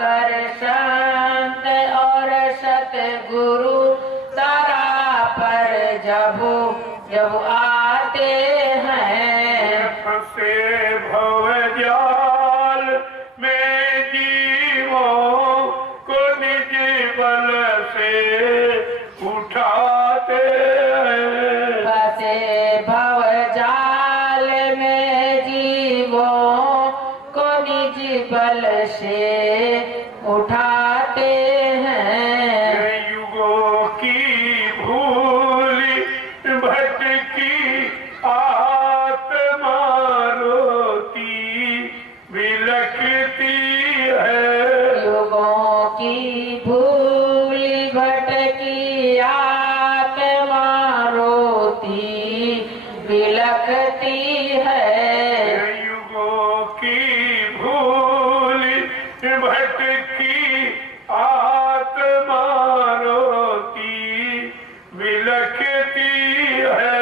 कर संत और सतगुरु धरा पर जब जब आते हैं। फंसे भव जाल में जीवों को निज बल से उठाते हैं। फंसे भव जाल में जीवों को निज बल से उठाते हैं। युगों की भूल भटकी आत्मा रोती विलखती है। युगों की भूल भटकी आत्मा रोती विलखती है। युगों की भूल भटकी आत्मा रोती विलखती है।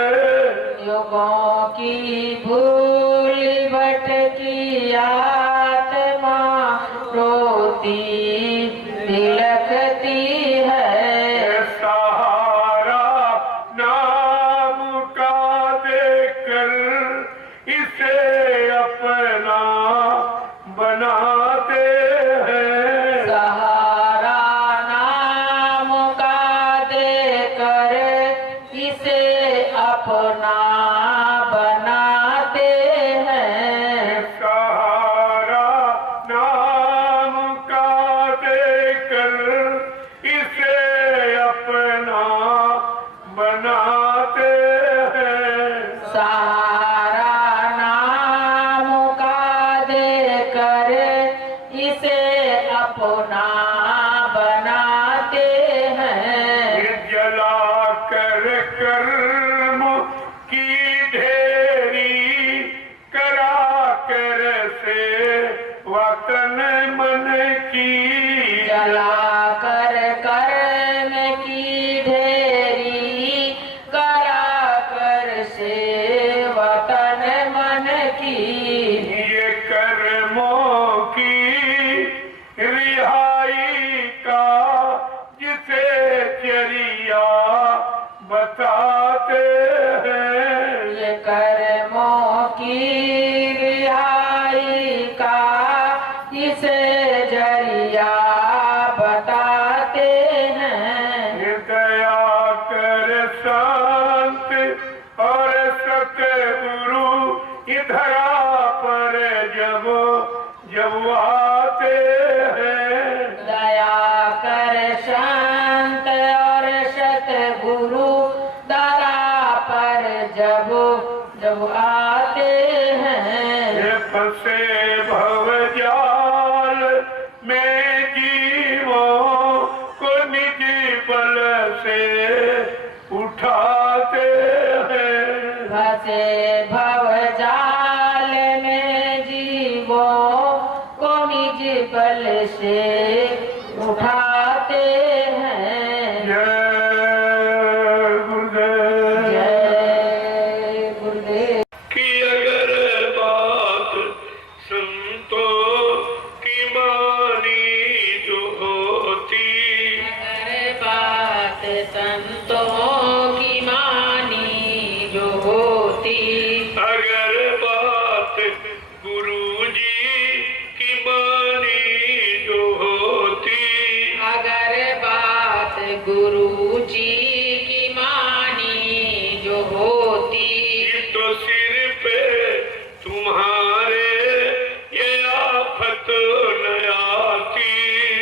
युगों की भूल भटकी आत्मा रोती विलखती है। सहारा नाम का देकर इसे अपना बनाते हैं। सहारा नाम का देकर इसे अपना बनाते हैं। सहारा नाम का देकर इसे अपना बनाते हैं। सहारा नाम का देकर इसे अपना बनाते हैं। ये जला कर कर्म की ढेरी करा कर से वतन मन की। जला कर कर्म की ढेरी करा कर से वतन मन की। ये कर्मों की रिहाई का जिसे चरिया बताते हैं। ये कर्मों की दया पर जब जब आते हैं, दया कर संत और सतगुरु दया पर जब जब आते हैं। ये फंसे भव जाल में जीवों को निज बल से उठाते हैं। फंसे भव जाल में जीवों को निज बल से उठाते हैं। जय गुरुदेव। जय गुरुदेव। कि अगर बात संतों की मानी जो होती, अगर बात संतों की मानी जो होती, अगर बात गुरु जी की मानी जो होती, अगर बात गुरु जी की मानी जो होती, तो सिर पे तुम्हारे ये आफत न आती।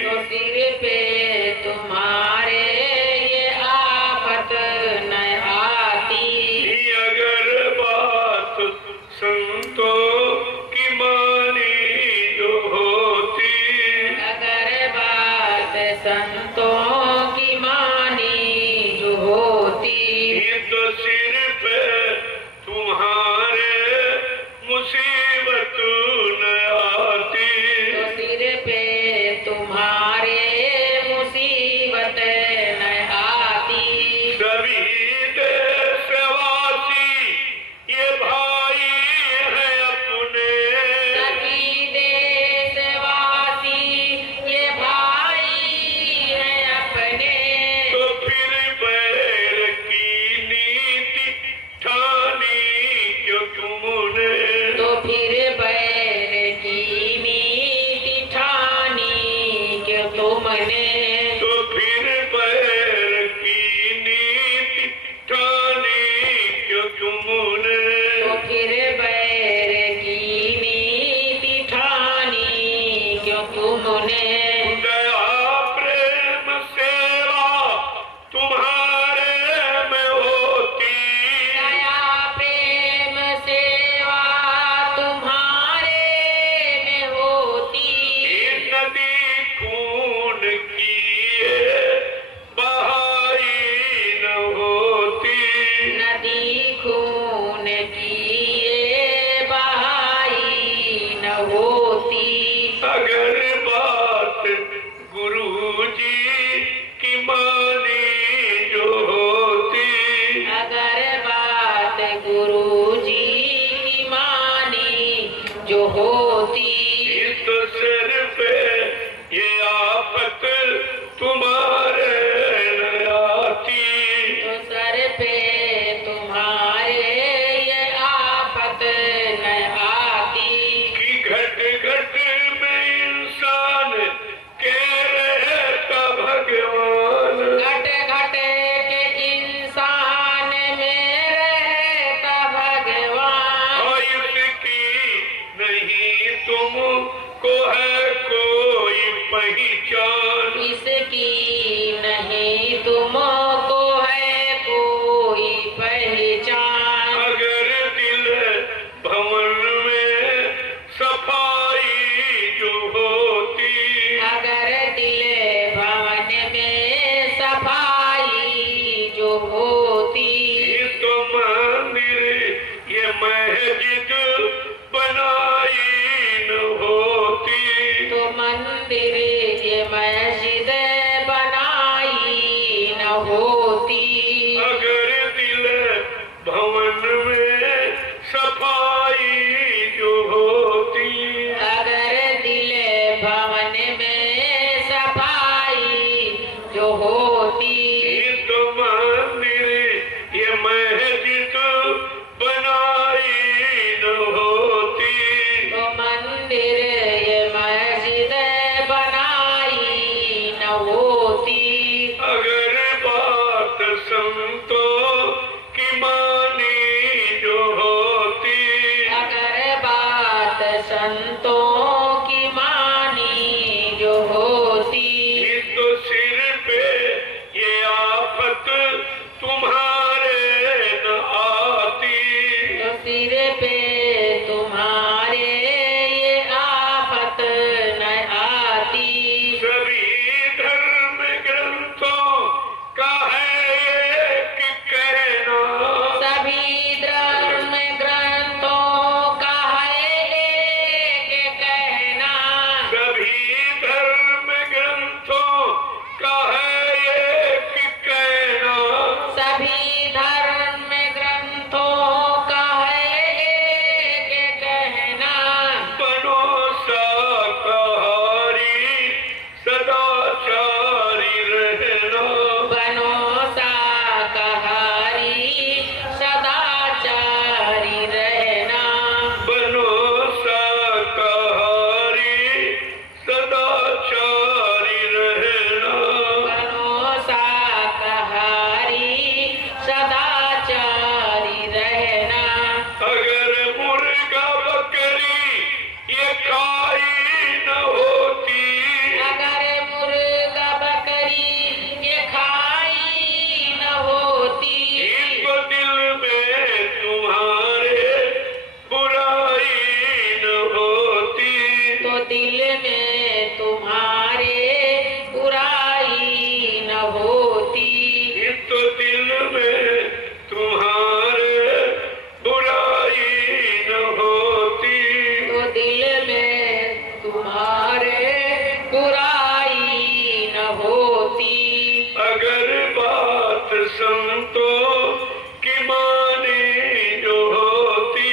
तो सिर पे तुम्हारे ये आफत न आती। अगर बात संतों की मानी जो होती, अगर बात संतों की मानी जो होती, तो सिर पे तुम्हारे मुसीबत न आती। तो सिर पे तुम्हारे मुसीबत न आती। सभी देशवासी ये भाई है अपने, सभी देशवासी ये भाई हैं अपने। तो फिर बैर की नीति ठानी क्यों तुमने। तो फिर बैर की नीति ठानी क्यों तुमने। तो फिर बैर की नीति ठानी क्यों तुमने। तो फिर बैर की नीति ठानी क्यों तुमने। दया प्रेम सेवा तुम्हारे में होती, दया प्रेम सेवा तुम्हारे में होती। नदी खून की ये बहाई न होती। नदी खून की ये बहाई न होती। अगर बात गुरु जी की मानी जो होती, अगर बात गुरु जी की मानी जो होती, तो सिर पे ये आफत तुम्हारे न आती। तो सर पे तुम्हारे ये आफत न आती। कि घट घट में इंसान के रहता भगवान, घट घट के इंसान में रहता भगवान। आयुष की नहीं तुमको है संतों की मानी जो होती। तो सिर पे ये आफत तुम्हारे न आती। तो सिर पे तुम्हारे ये आफत न आती। सभी धर्म ग्रंथों का है एक कहना। सभी धर्म ग्रंथों का है एक कहना। सभी धर्म ग्रंथों का है एक कहना। सभी धर्म ग्रंथों का है एक कहना। बनो शाकाहारी सदाचारी रहना। बनो शाकाहारी सदाचारी रहना। बनो शाकाहारी सदाचारी रहना। बनो शाकाहारी सदाचारी रहना। अगर मुर्गा बकरी ये खाई न होती। अगर मुर्गा बकरी ये खाई न होती। तो दिल में तुम्हारे बुराई न होती। तो दिल में तुम्हारे बुराई न होती। तो दिल में तुम्हारे बुराई न होती। तो दिल में तुम्हारे बुराई न होती। अगर बात संतों की मानी जो होती।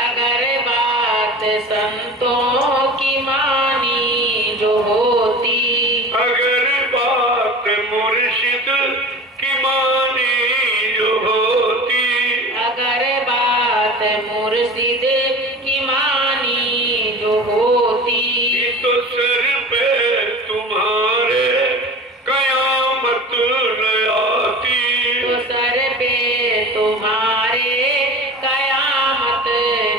अगर बात संतों की मानी जो होती। अगर बात मुर्शिद की मानी जो होती। अगर बात मुर्शिद की मानी जो होती। तो सर पे तुम्हारे कयामत न आती। तो सर पे तुम्हारे कयामत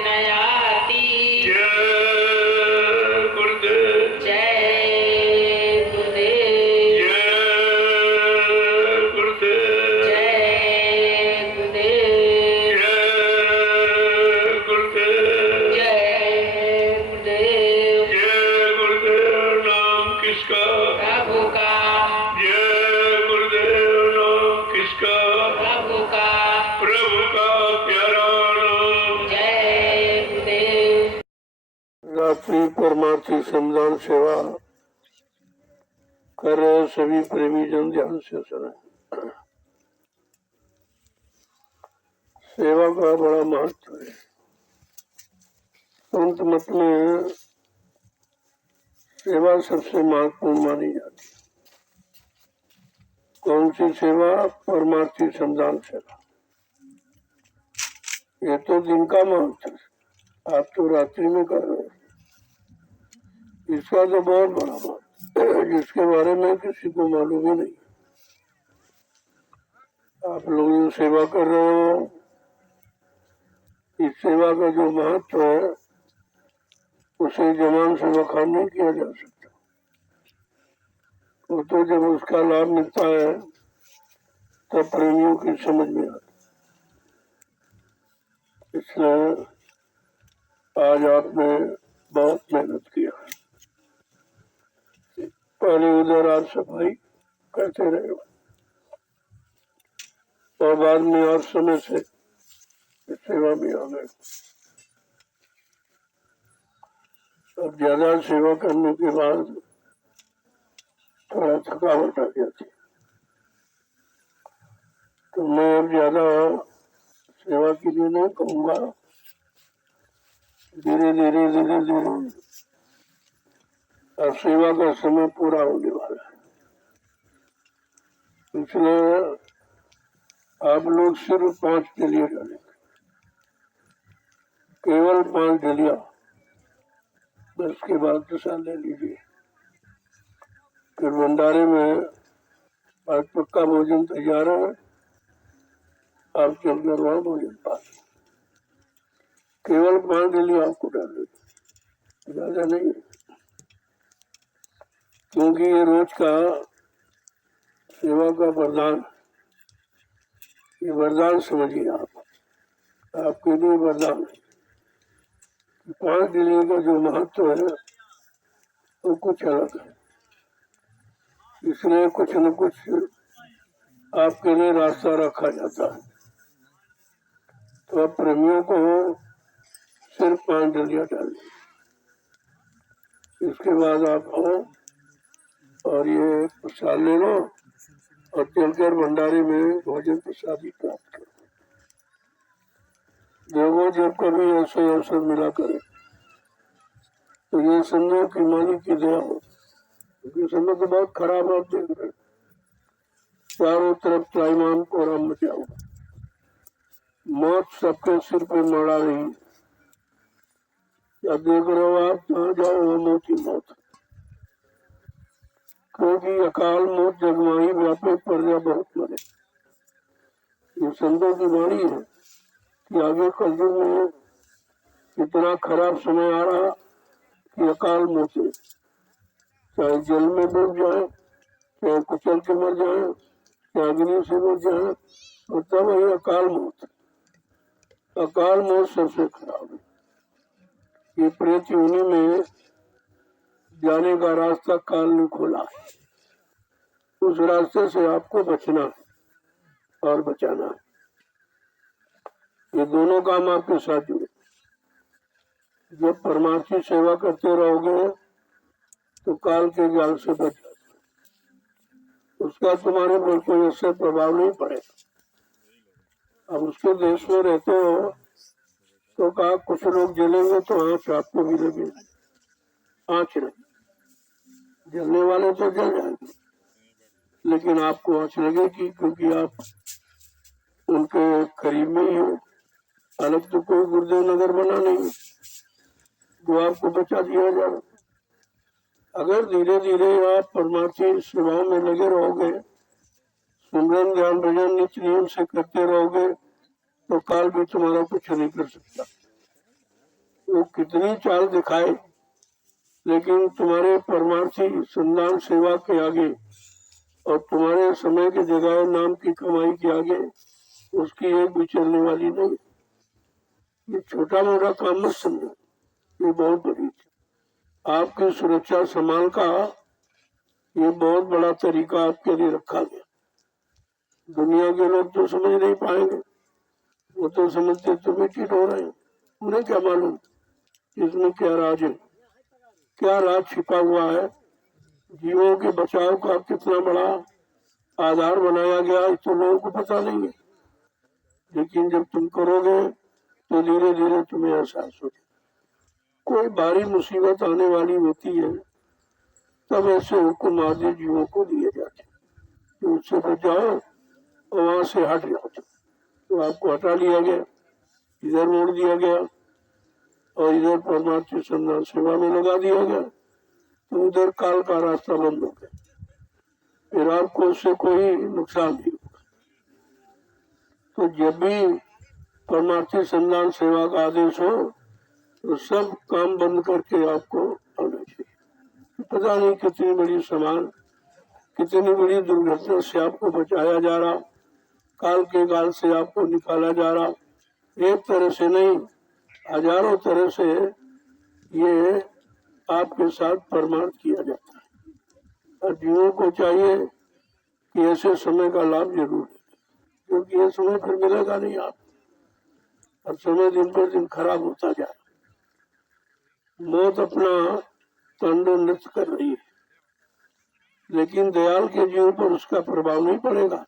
न आती। जय गुरुदेव। जय गुरुदेव। जय गुरुदेव। जय गुरुदेव। जय गुरुदेव। जय गुरुदेव। जय गुरुदेव। नाम किसका? प्रभु का। जय गुरुदेव। नाम किसका? प्रभु का। प्रभु का प्यारा नाम। जय गुरुदेव। रात्रि परमार्थी श्रमदान सेवा कर रहे सभी प्रेमी जन ध्यान से सुने। सेवा का बड़ा महत्व है। संत मत में सेवा सबसे महत्वपूर्ण मानी जाती है। कौन सी सेवा? परमार्थी श्रमदान सेवा। ये तो दिन का महत्व है, आप तो रात्रि में कर रहे हैं। इसका तो बहुत बड़ा महत्व है, जिसके बारे में किसी को मालूम ही नहीं। आप लोग जो सेवा कर रहे हो, इस सेवा का जो महत्व है उसे जबान से बखान नहीं किया जा सकता। वो तो जब उसका लाभ मिलता है तब प्रेमियों की समझ में आता। इसलिए आज आपने बहुत मेहनत किया। पहले उधर आज सफाई करते रहे और बाद में और समय से सेवा भी आ गए। अब ज्यादा सेवा करने के बाद थोड़ा थकावट आ जाती। तो मैं अब ज्यादा सेवा के लिए नहीं कहूँगा। धीरे धीरे धीरे धीरे अब सेवा का समय पूरा होने वाला है। इसलिए आप लोग सिर्फ 5 डलिया डालेंगे, केवल 5 डलिया। बस के बाद प्रसाद ले लीजिए। फिर भंडारे में आज पक्का भोजन तैयार है, आप चलकर वहाँ भोजन पा। केवल 5 डलिया आपको डाल देते। फायदा नहीं है, क्योंकि ये रोज का सेवा का वरदान, ये वरदान समझिए आप, आपके लिए वरदान है। 5 डिलियों का जो महत्व है वो कुछ अलग है, इसलिए कुछ न कुछ आपके लिए रास्ता रखा जाता है। तो अब प्रेमियों को सिर्फ 5 डलिया डालिए, इसके बाद आप आओ और ये प्रसाद ले लो और चलकर भंडारे में भोजन प्रसादी प्राप्त करो। देखो जब कभी ऐसे अवसर मिला करे तो ये समझो कि मालिक की दया हो, क्योंकि समय तो बहुत खराब आप देख रहे, चारों तरफ त्राईमान कोहराम मचा हुआ, मौत सबके सिर पे मड़ा रही। या देख रहे हो आप, जहाँ जाओ वो मौत ही मौत, क्योंकि अकाल मौत जगमाही व्यापे प्रजा बहुत मरे। ये संतों की वाणी है कि आगे कलयुग में इतना खराब समय आ रहा कि अकाल मौत है, चाहे जल में डूब जाए, चाहे कुचल के मर जाए, चाहे अग्नि से मर जाए, और तब वही अकाल मौत। अकाल मौत सबसे खराब है। ये प्रेत योनि में जाने का रास्ता काल ने खोला है, उस रास्ते से आपको बचना है और बचाना है। ये दोनों काम आपके साथ जुड़े। जब परमार्थी सेवा करते रहोगे तो काल के जाल से बच जाते, उसका तुम्हारे पर कोई असर प्रभाव नहीं पड़ेगा। अब उसके देश में रहते हो तो कहा कुछ लोग जलेंगे तो आँच आपको भी लगे, आँच लगे, जलने वाले तो जल जाएंगे लेकिन आपको आँच लगेगी, क्योंकि आप उनके करीब में ही हो। अलग तो कोई गुरुदेव नगर बना नहीं जो आपको बचा दिया जाए। अगर धीरे धीरे आप परमार्थी सेवाओं में लगे रहोगे, सुमरन ध्यान भजन नित्य नियम से करते रहोगे, तो काल भी तुम्हारा कुछ नहीं कर सकता। वो कितनी चाल दिखाए, लेकिन तुम्हारे परमार्थी संधान सेवा के आगे और तुम्हारे समय के जगह नाम की कमाई के आगे उसकी एक भी चलने वाली नहीं। ये छोटा मोटा काम मत समझो, ये बहुत बड़ी है। आपकी सुरक्षा संभाल का ये बहुत बड़ा तरीका आपके लिए रखा गया। दुनिया के लोग तो समझ नहीं पाएंगे, वो तो समझते तो बेटी हो रहे हैं, उन्हें क्या मालूम इसमें क्या राज है, क्या राज छिपा हुआ है। जीवों के बचाव का कितना बड़ा आधार बनाया गया है तो लोगों को पता नहीं है, लेकिन जब तुम करोगे तो धीरे धीरे तुम्हें एहसास हो। कोई भारी मुसीबत आने वाली होती है तब ऐसे हुक्म आदि जीवों को दिए जाते तो उससे बचाओ और वहां से हट जाओ। तो आपको हटा लिया गया, इधर मोड़ दिया गया और इधर परमार्थी संधान सेवा में लगा दिया गया, तो उधर काल का रास्ता बंद हो गया, फिर आपको उससे कोई नुकसान नहीं होगा। तो जब भी परमार्थी संधान सेवा का आदेश हो तो सब काम बंद करके आपको आना चाहिए। पता नहीं कितनी बड़ी समान, कितनी बड़ी दुर्घटना से आपको बचाया जा रहा, काल के गाल से आपको निकाला जा रहा। एक तरह से नहीं, हजारों तरह से ये आपके साथ परमार्थ किया जाता है। और जीवों को चाहिए कि ऐसे समय का लाभ जरूर लें, क्योंकि ये समय फिर मिलेगा नहीं आप, और समय दिन पर दिन खराब होता जा रहा। मौत अपना तांडव नृत्य कर रही है, लेकिन दयाल के जीवन पर उसका प्रभाव नहीं पड़ेगा।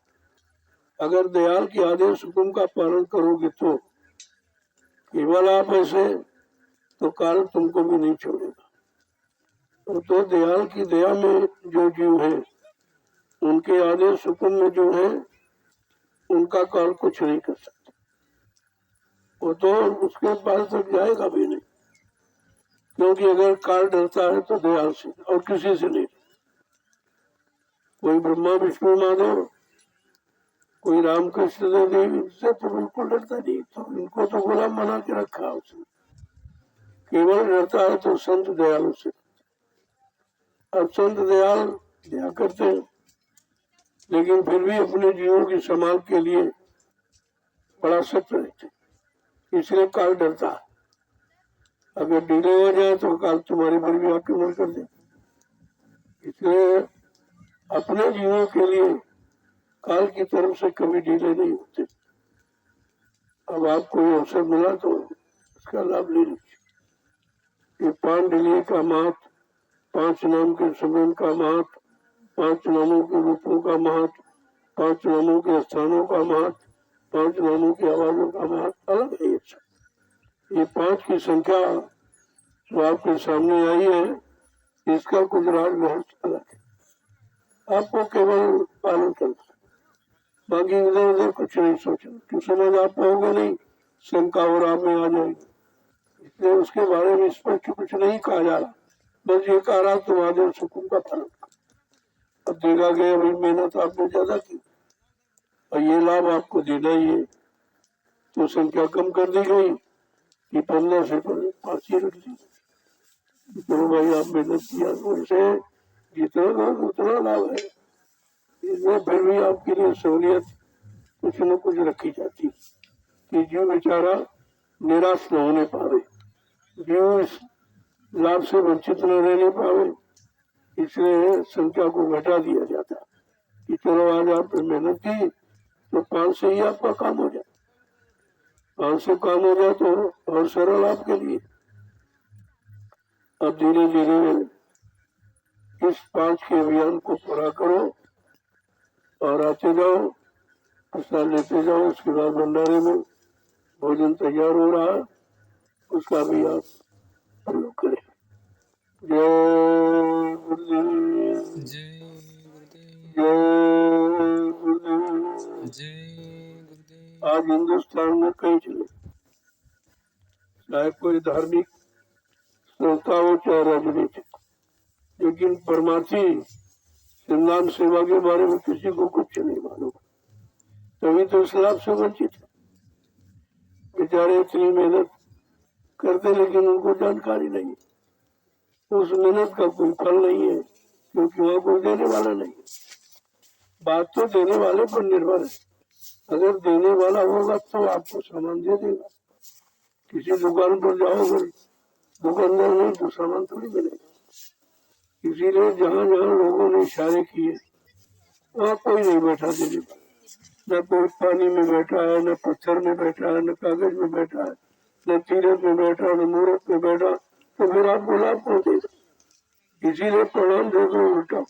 अगर दयाल के आदेश हुक्म का पालन करोगे तो केवल आप ऐसे, तो काल तुमको भी नहीं छोड़ेगा। तो दयाल की दया में जो जीव है, उनके आदेश हुक्म में जो है, उनका काल कुछ नहीं कर सकता। वो तो उसके पास तक जाएगा भी नहीं, क्योंकि अगर काल डरता है तो दयाल से और किसी से नहीं। कोई ब्रह्मा विष्णु महादेव, कोई रामकृष्ण देव, इनसे तो बिल्कुल डरता नहीं। तो इनको तो गुलाम बना के रखा उसने, केवल डरता है तो संत दयालु से। अब संत दयाल दया करते हैं, लेकिन फिर भी अपने जीवों की संभाल के लिए बड़ा सख्त रहते, इसलिए काल डरता है। अगर ढीले हो जाए तो काल तुम्हारे पर भी आक्रमण कर दे। इसलिए अपने जीवों के लिए काल की तरफ से कभी ढीले नहीं होते। अब आपको ये अवसर मिला तो इसका लाभ ले लीजिए। ये पांडुलिपि का महत्व, 5 नाम के सुगंध का महत्व, 5 नामों के रूपों का महत्व, 5 नामों के स्थानों का महत्व, 5 नामों की आवाजों का महत्व अलग है। ये सब ये 5 की संख्या जो आपके सामने आई है, इसका कुछ राज बहुत अलग है। आपको केवल पालन करना, बाकी इधर उधर कुछ नहीं सोचना। तो समझ आप पाओगे नहीं, शंका और आप में आ जाएगी। इसलिए उसके बारे में स्पष्ट कुछ नहीं कहा जा रहा, बस ये कह रहा तुम आदर सुकून का पालन करो। अब देखा गया अभी मेहनत आपने ज्यादा की और ये लाभ आपको देना ही है, तो संख्या कम कर दी गई कि 15 से 5 ही रख दी। चलो भाई आप मेहनत किया तो उसे जितना लाभ उतना लाभ है। इसमें फिर भी आपके लिए सहूलियत कुछ न कुछ रखी जाती कि जीव बेचारा निराश न होने पावे, जीव इस लाभ से वंचित न रहने पावे। इसलिए संख्या को घटा दिया जाता कि चलो आज आपने मेहनत की तो 5 से ही आपका काम हो जाए। 5 से काम हो जाए तो और सरल आपके लिए। अब धीरे धीरे इस 5 के अभियान को पूरा करो और आते जाओ, प्रसाद लेते जाओ। उसके बाद भंडारे में भोजन तैयार हो रहा है, उसका भी आप प्रयोग करें। जय गुरुदेव, जय गुरुदेव, जय गुरुदेव। जय गुरुदेव। आज हिंदुस्तान में कहीं चले, चाहे कोई धार्मिक संस्था हो चाहे राजनीतिक, लेकिन परमार्थी श्रीनाम सेवा के बारे में किसी को कुछ नहीं मालूम, तभी तो इस लाभ से वंचित है। बेचारे इतनी मेहनत करते लेकिन उनको जानकारी नहीं, उस मेहनत का कोई फल नहीं है, क्योंकि वहाँ कोई देने वाला नहीं। बात तो देने वाले पर निर्भर है। अगर देने वाला होगा तो आपको सामान दे देगा। किसी दुकान पर जाओगे, दुकानदार नहीं तो सामान थोड़ी मिलेगा। इसीलिए जहाँ जहाँ लोगों ने इशारे किए वहाँ कोई नहीं बैठा देने वाला, न कोई पानी में बैठा है, न पत्थर में बैठा है, न कागज में बैठा है, न तीरथ में बैठा, न मूर्त में बैठा, तो फिर आपको लाभ कौन देगा। इसीलिए प्रणाम देखो उल्टा,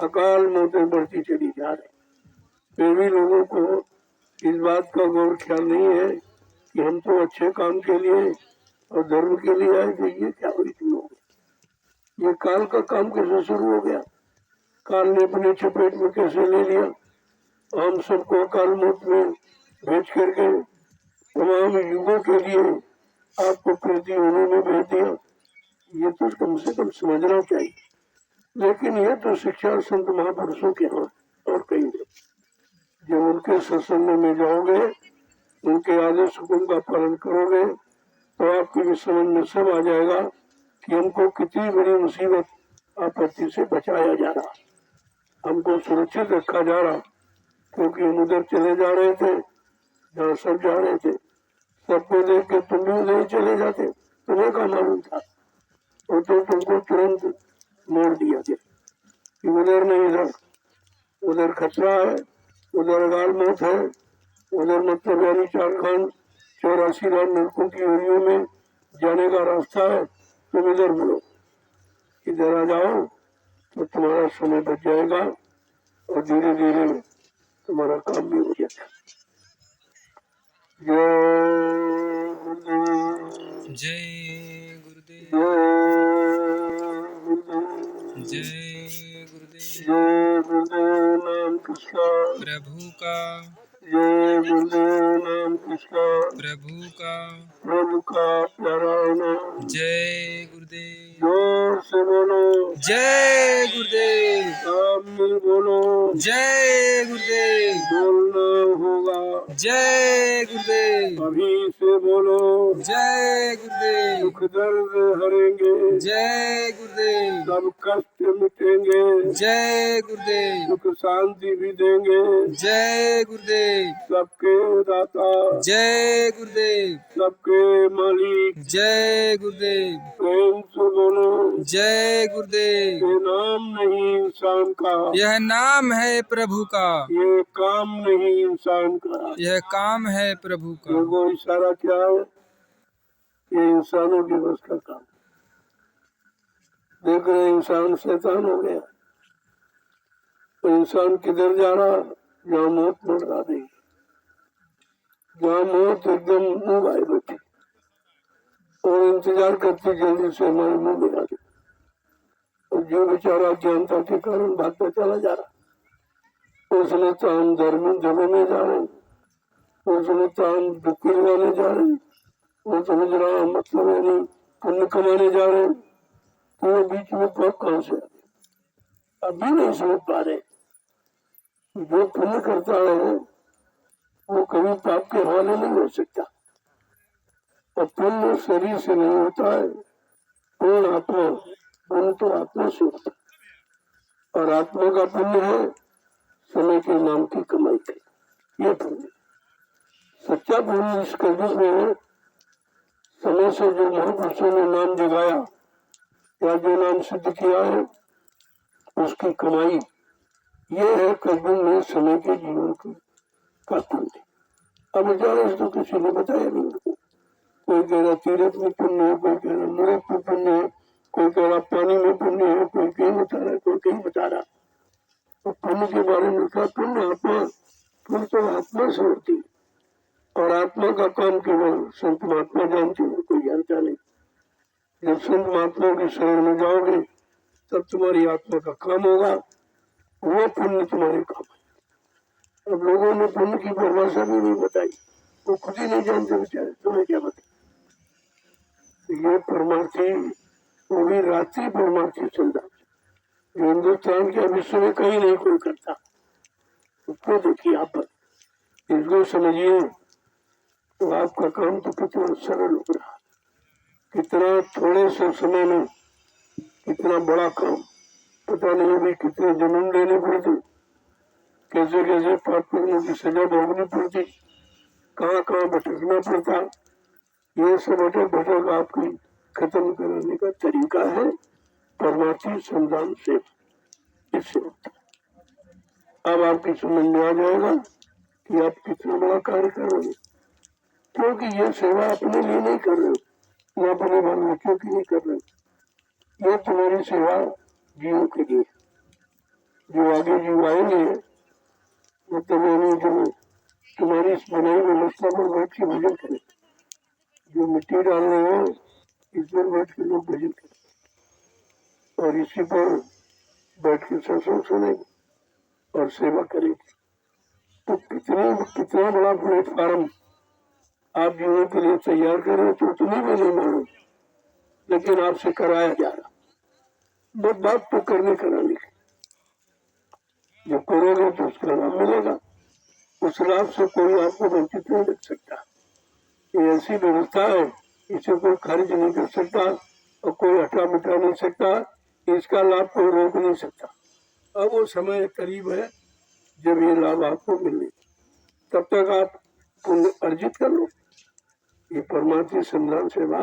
अकाल मौतें बढ़ती चली जा रही। फिर भी लोगों को इस बात का गौर ख्याल नहीं है कि हम तो अच्छे काम के लिए और धर्म के लिए आए थे। ये क्या हुई तुम लोग, ये काल का काम कैसे शुरू हो गया, काल ने अपने चपेट में कैसे ले लिया, हम सबको अकाल मौत में भेज करके तमाम युगों के लिए आपको कृति होने में भेज दिया। ये तो कम से कम समझना चाहिए। लेकिन ये तो शिक्षा संत महापुरुषों के हाथ और कहीं नहीं। जब उनके सत्संग में जाओगे, उनके आदेश हुक्म का पालन करोगे, तो आपकी भी समझ में सब आ जाएगा कि हमको कितनी बड़ी मुसीबत आपत्ति से बचाया जा रहा, हमको सुरक्षित रखा जा रहा। क्योंकि हम उधर चले जा रहे थे जहाँ सब जा रहे थे, सबको देख के तुम भी उधर चले जाते, तुम्हें क्या मालूम था। और तो तुमको तुरंत मोड़ दिया गया कि उधर नहीं, इधर, उधर खतरा है, उधर अकाल मौत है, उधर मतलब यानी 4 खान 84 लाख नरकों की ओरियों में जाने का रास्ता है। तुम इधर बोलो, इधर आ जाओ तो तुम्हारा समय बच जाएगा और धीरे धीरे तुम्हारा काम भी हो जाएगा। जय गुरुदेव, जय जय गुरुदेव। जय गुरुदेव नाम किसका, प्रभु का, जय गुरुदेव नाम किसका, प्रभु का, प्रभु का प्यारा नाम। जय गुरुदेव। जोर से बोलो, जय गुरुदेव, सामने बोलो, जय गुरुदेव, बोलना होगा, जय गुरुदेव, अभी से बोलो, जय गुरुदेव। दुख दर्द हरेंगे, जय गुरुदेव। सब कष्ट मिटेंगे, जय गुरुदेव। सुख शांति भी देंगे, जय गुरुदेव। सबके दाता, जय गुरुदेव। सबके मालिक, जय गुरुदेव। प्रेम से बोलो, जय गुरुदेव। ये नाम नहीं इंसान का, यह नाम है प्रभु का, ये काम नहीं इंसान का। यह काम है प्रभु का। लोगों इशारा क्या है? ये इंसानों के बस का काम। देख रहे इंसान शैतान हो गया, तो इंसान किधर जा रहा? जहाँ मौत मंडरा रही, जहाँ मौत एकदम मुंह आए बैठी और इंतजार करती जल्दी से हमारे मुंह में आ जाए। और जो बेचारा ज्ञानता के कारण भागता चला जा रहा, उसने तो हम धर्मी जगह में जा रहे हैं, उसने तो हम दुखी लगाने जा रहे हैं, वो समझ रहा मतलब है नहीं पुण्य कमाने जा रहे हैं। तो बीच में पाप कहाँ से आ गया? अभी नहीं समझ पा रहे। जो पुण्य करता है वो कभी पाप के हवाले नहीं हो सकता, और पुण्य शरीर से नहीं होता है, पूर्ण आत्मा, पुण्य तो आत्मा से होता है। और आत्मा का पुण्य है समय के नाम की कमाई के, ये पुण्य सच्चा पुण्य। इस कलयुग में समय से जो महापुरुषों ने नाम जगाया या जो नाम सिद्ध किया है, उसकी कमाई ये है कलयुग में समय के जीवन की का पुण्य। अब जाने तो किसी ने बताया नहीं उनको। कोई कह रहा तीर्थ में पुण्य है, कोई कह रहा मूर्त में पुण्य है, कोई कह रहा पानी में पुण्य है, कोई कहीं बता रहा, कोई कहीं बता रहा। तो पुण्य के बारे में लिखा पुण्य आत्मा, पुण्य तो आत्मा से होती, और आत्मा का काम केवल संत महात्मा जानते हैं, कोई जानता नहीं। जब संत महात्माओं के शरण में जाओगे तब तुम्हारी आत्मा का काम होगा, वो पुण्य तुम्हारे काम है। अब लोगों ने पुण्य की परिभाषा भी नहीं बताई, वो खुद ही नहीं जानते बेचारे, तुम्हें क्या बताए। ये परमार्थी, वो भी रात्रि परमार्थी चंदा, जो हिंदुस्तान के विश्व में कहीं नहीं कोई करता, उसको देखिए आप, इसको समझिए तो आपका काम तो कितना सरल हो रहा, कितना थोड़े से समय में कितना बड़ा काम। पता नहीं अभी कितने जन्म लेने पड़ते, कैसे कैसे पाप करने की सजा भोगनी पड़ती, कहाँ कहाँ भटकना पड़ता। ये सब भटक भटक आपकी खत्म कराने का तरीका है परमार्थी संधान से, इससे होता है। अब आपकी समझ में आ जाएगा कि आप कितना बड़ा कार्य कर रहे हो, क्योंकि ये सेवा अपने लिए नहीं कर रहे हो, या अपने बाल बच्चों की नहीं कर रहे हो, ये तुम्हारी सेवा जीवों के लिए, जो आगे जीव आएंगे, मतलब यानी जो तुम्हारी इस बनाई व्यवस्था पर बैठ के भजन करें, जो मिट्टी डाल रहे हो इस पर बैठ के लोग भजन करें और इसी पर बैठ के सत्संग सुनेंगे और सेवा करेंगे। तो कितना बड़ा प्लेटफार्म आप जीवन के लिए तैयार करें, तो तुम्हें भी नहीं मालूम, लेकिन आपसे कराया जा रहा। बस बात तो करने कराने की, जो करोगे तो उसका लाभ मिलेगा, उस लाभ से कोई आपको वंचित नहीं रख सकता। ये ऐसी व्यवस्था है, इसे कोई खारिज नहीं कर सकता और कोई हटा मिटा नहीं सकता, इसका लाभ कोई रोक नहीं सकता। अब वो समय करीब है जब ये लाभ आपको मिलने, तब तक आप पुण्य अर्जित कर लो। ये परमार्थी संधान सेवा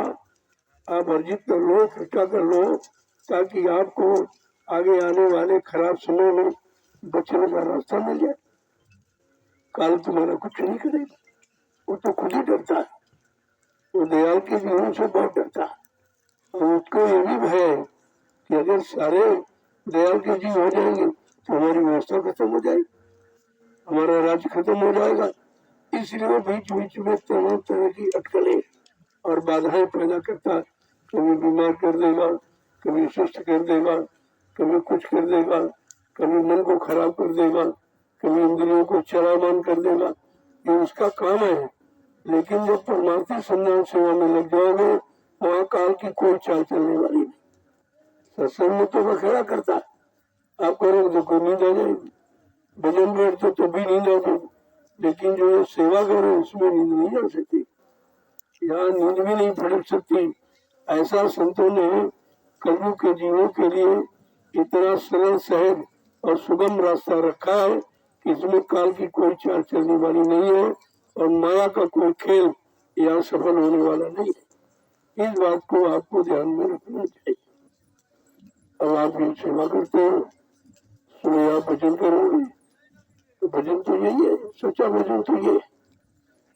आप अर्जित कर लो, इकट्ठा कर लो, ताकि आपको आगे आने वाले खराब समय में बचने का रास्ता मिल जाए। काल तुम्हारा कुछ नहीं करेगा, वो तो खुद ही डरता है, वो दयाल के जीवन से बहुत डरता है, और उसको ये भी भय है कि अगर सारे दयाल के जीव हो जाएंगे तो हमारी व्यवस्था खत्म हो जाएगी, हमारा राज्य खत्म हो जाएगा। इसलिए वो बीच बीच में तरह तरह की अटकलें और बाधाएं पैदा करता, कभी बीमार कर देगा, कभी सुस्त कर देगा, कभी कुछ कर देगा, कभी मन को खराब कर देगा, कभी इंद्रियों को चलामान कर देगा। ये उसका काम है, लेकिन जब परमार्थी संधान सेवा में लग जाओगे वहाँ काल की कोई चाल चलने वाली नहीं। सत्संग में तो बखेड़ा करता, आप करोगे तो कोई नींद आ जाएगी, भजन बैठते तो भी नींद आ जाएगी, लेकिन जो ये सेवा करो उसमें नींद नहीं आ सकती, यहाँ नींद भी नहीं फटक सकती, ऐसा संतों ने कलयुग के जीवों के लिए इतना सरल सहज और सुगम रास्ता रखा है कि इसमें काल की कोई चाल चलने वाली नहीं है और माया का कोई खेल यहाँ सफल होने वाला नहीं है। इस बात को आपको ध्यान में रखना चाहिए। अब आप जो सेवा करते हो, सुबह आप भजन करोगे तो भजन तो यही है, सच्चा भजन तो ये है।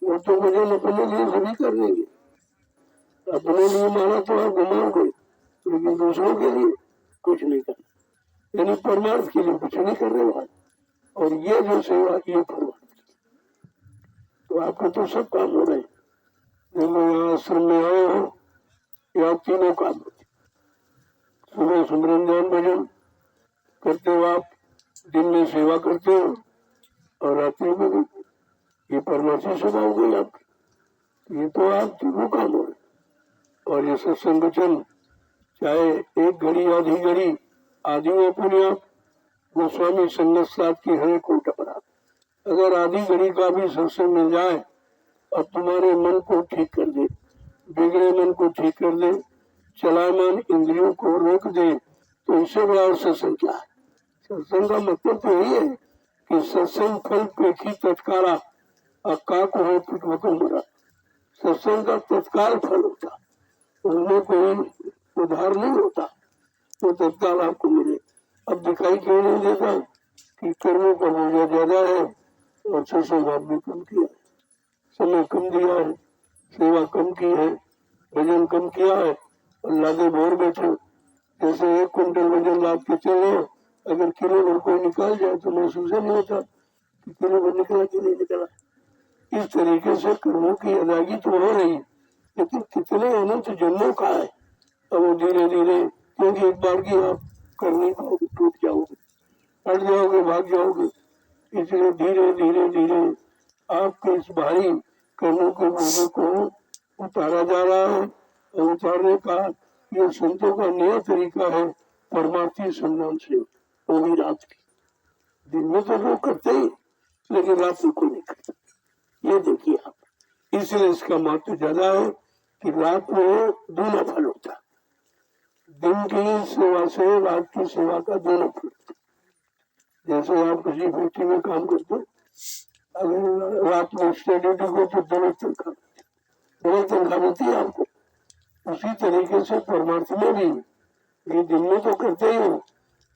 वो तो भजन अपने लिए सभी कर लेंगे, अपने लिए माना तो आप घुमाओगे, लेकिन दूसरों के लिए कुछ नहीं करना, यानी परमार्थ के लिए कुछ नहीं करने वाले। और ये जो सेवा ये परमार्थ, तो आपका तो सब काम हो रहे हैं। देखो यहाँ आश्रम में आए हो, यहाँ तीनों काम होते, सुबह सुमरन ध्यान भजन करते हो, आप दिन में सेवा करते हो और रात्रि में भी, ये परमार्थी सेवा हो गई आपकी। ये तो आप तीनों काम हो रहे। और ये सत्संग वचन चाहे एक घड़ी आधी घड़ी आदि में पुण्य आप गोस्वामी संगत साथ की हरे को टपरा, अगर आधी घड़ी का भी सत्संग मिल जाए और तुम्हारे मन को ठीक कर दे, बिगड़े मन को ठीक कर दे, चलायमान इंद्रियों को रोक दे, तो इससे बड़ा सत्संग क्या है। सत्संग का मतलब तो यही है कि सत्संग फल पेखी तत्काला अकाक हो पिटवकम बुरा। सत्संग का तत्काल फल होता, उसमें कोई उधार नहीं होता, वो तत्काल आपको मिले। अब दिखाई क्यों नहीं देता कि कर्मों का बोझा ज्यादा है और सत्संग आपने कम किया है, समय कम दिया है, सेवा कम की है, वजन कम किया है और लादे भोर बैठे। जैसे 1 क्विंटल वजन लाद के चले, अगर किलो भर कोई निकाल जाए तो महसूस नहीं होता कि किलो भर निकला कि नहीं निकला। इस तरीके से कर्मों की अदायगी तो हो रही है, लेकिन कितने अनंत जन्मों का है। अब वो धीरे धीरे, क्योंकि एक बार की आप कर नहीं पाओगे, टूट जाओगे, हट जाओगे, भाग जाओगे, इसलिए धीरे धीरे धीरे आपके इस भारी कर्मों के बोझों को उतारा जा रहा है। और उतारने का ये संतों का नया तरीका है परमार्थी सम्मान से, वो भी रात की। दिन में तो लोग करते ही, लेकिन रात में कोई नहीं करता। ये देखिए आप, इसलिए इसका महत्व ज्यादा है कि रात में दूना फल होता है। दिन की सेवा से रात की सेवा का दोनों फल होता है। जैसे आप किसी फैक्ट्री में काम करते हो, अगर रात में स्टडी को तो दोनों तनख्वाह मिलती है आपको। उसी तरीके से परमार्थ में भी ये दिन में तो करते ही हो,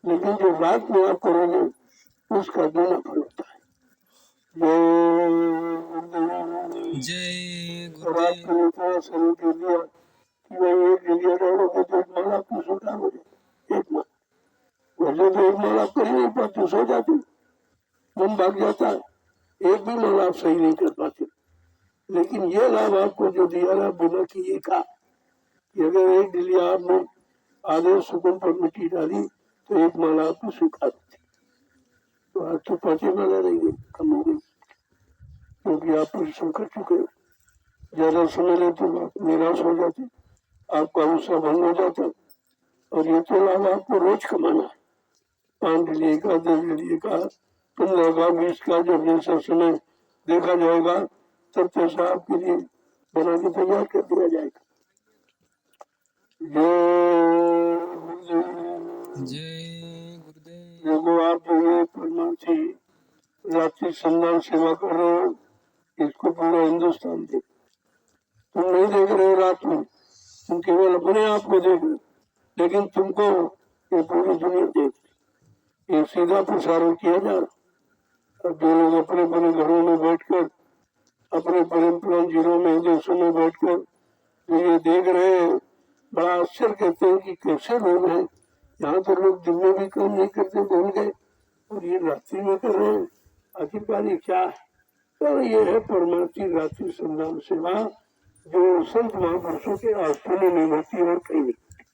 लेकिन जो रात में आप करोगे उसका दोनों फल होता है। जय और आपको इतना शुरू कर दिया कि भाई एक डिलिया डालोगे तो एक माला आपको सोटा हो जाए, एक माला वैसे तो एक माला आप कर ही नहीं पाते, सो जाते, मन भाग जाता है, एक भी माला आप सही नहीं कर पाते। लेकिन ये लाभ आपको जो दिया ना बिना किए का, कि अगर एक डिलिया आपने आधे सुकून पर मिट्टी डाली तो एक माला आपको सुखा देती। तो आज तो 5 माला रहेंगे, कम हो गई, क्योंकि आप परिश्रम कर चुके हो। ज्यादा समय लेते तो आप निराश हो जाते, आपका उत्साह भंग हो जाता। और ये तो लाभ आपको रोज कमाना है, 5 डिलिये का, 10 डिलिये का, 15 का, 20 का, जब जैसा समय देखा जाएगा तब तैसा आपके लिए बना के तैयार कर दिया जाएगा। जय गुरुदेव। देखो आप जो ये परमार्थी रात्रि संधान सेवा कर रहे हो, इसको पूरा हिंदुस्तान देख, तुम नहीं देख रहे हो रात में, तुम केवल अपने आप को देख रहे, लेकिन तुमको ये पूरी दुनिया देख रही। ये सीधा प्रसारण किया जा रहा। अब जो लोग अपने अपने घरों में बैठकर, अपने परम्परा जिलों में, देशों में बैठकर जो ये देख रहे हैं, बड़ा आश्चर्य कहते हैं कि कैसे लोग हैं। यहाँ तो लोग दिन में भी काम नहीं करते, भूल गए, और ये रात्रि में कर रहे हैं। आखिरकार ये क्या है? तो ये है परमार्थी रात्रि संधान सेवा, जो संत महापुरुषों के आश्रमों में होती और कहीं नहीं होती,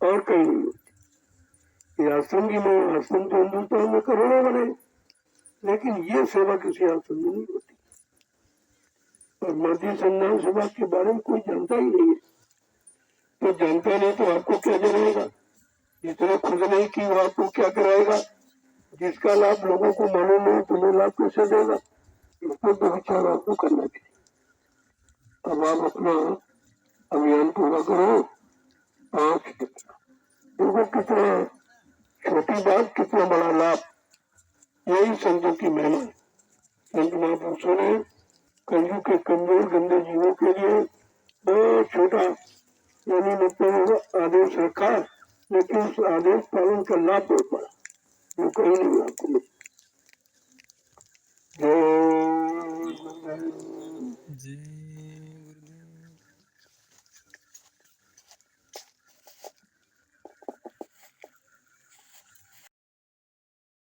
और कहीं नहीं होती। ये आश्रम की में, आश्रम तो हिंदुस्तान में करोड़ों बने, लेकिन ये सेवा किसी आश्रम में नहीं होती। परमार्थी संधान सेवा के बारे में कोई जानता ही नहीं है। तो जानता नहीं तो आपको क्या जरूरेगा, जितने खुद नहीं की वो आपको क्या कराएगा। जिसका लाभ लोगों को मालूम नहीं, तुम्हें लाभ कैसे देगा, इसको तो विचार आपको करना चाहिए। अब आप अपना अभियान पूरा करो। आज देखो कितना छोटी बात, कितना बड़ा लाभ। यही संतों की महिमा। संत महापुरुषों ने कलयुग के कमजोर गंदे जीवों के लिए बहुत छोटा यानी मतलब आदेश रखा, लेकिन उस आदेश पालन का लाभ बहुत बड़ा जो कहीं नहीं आपको मिलता। जय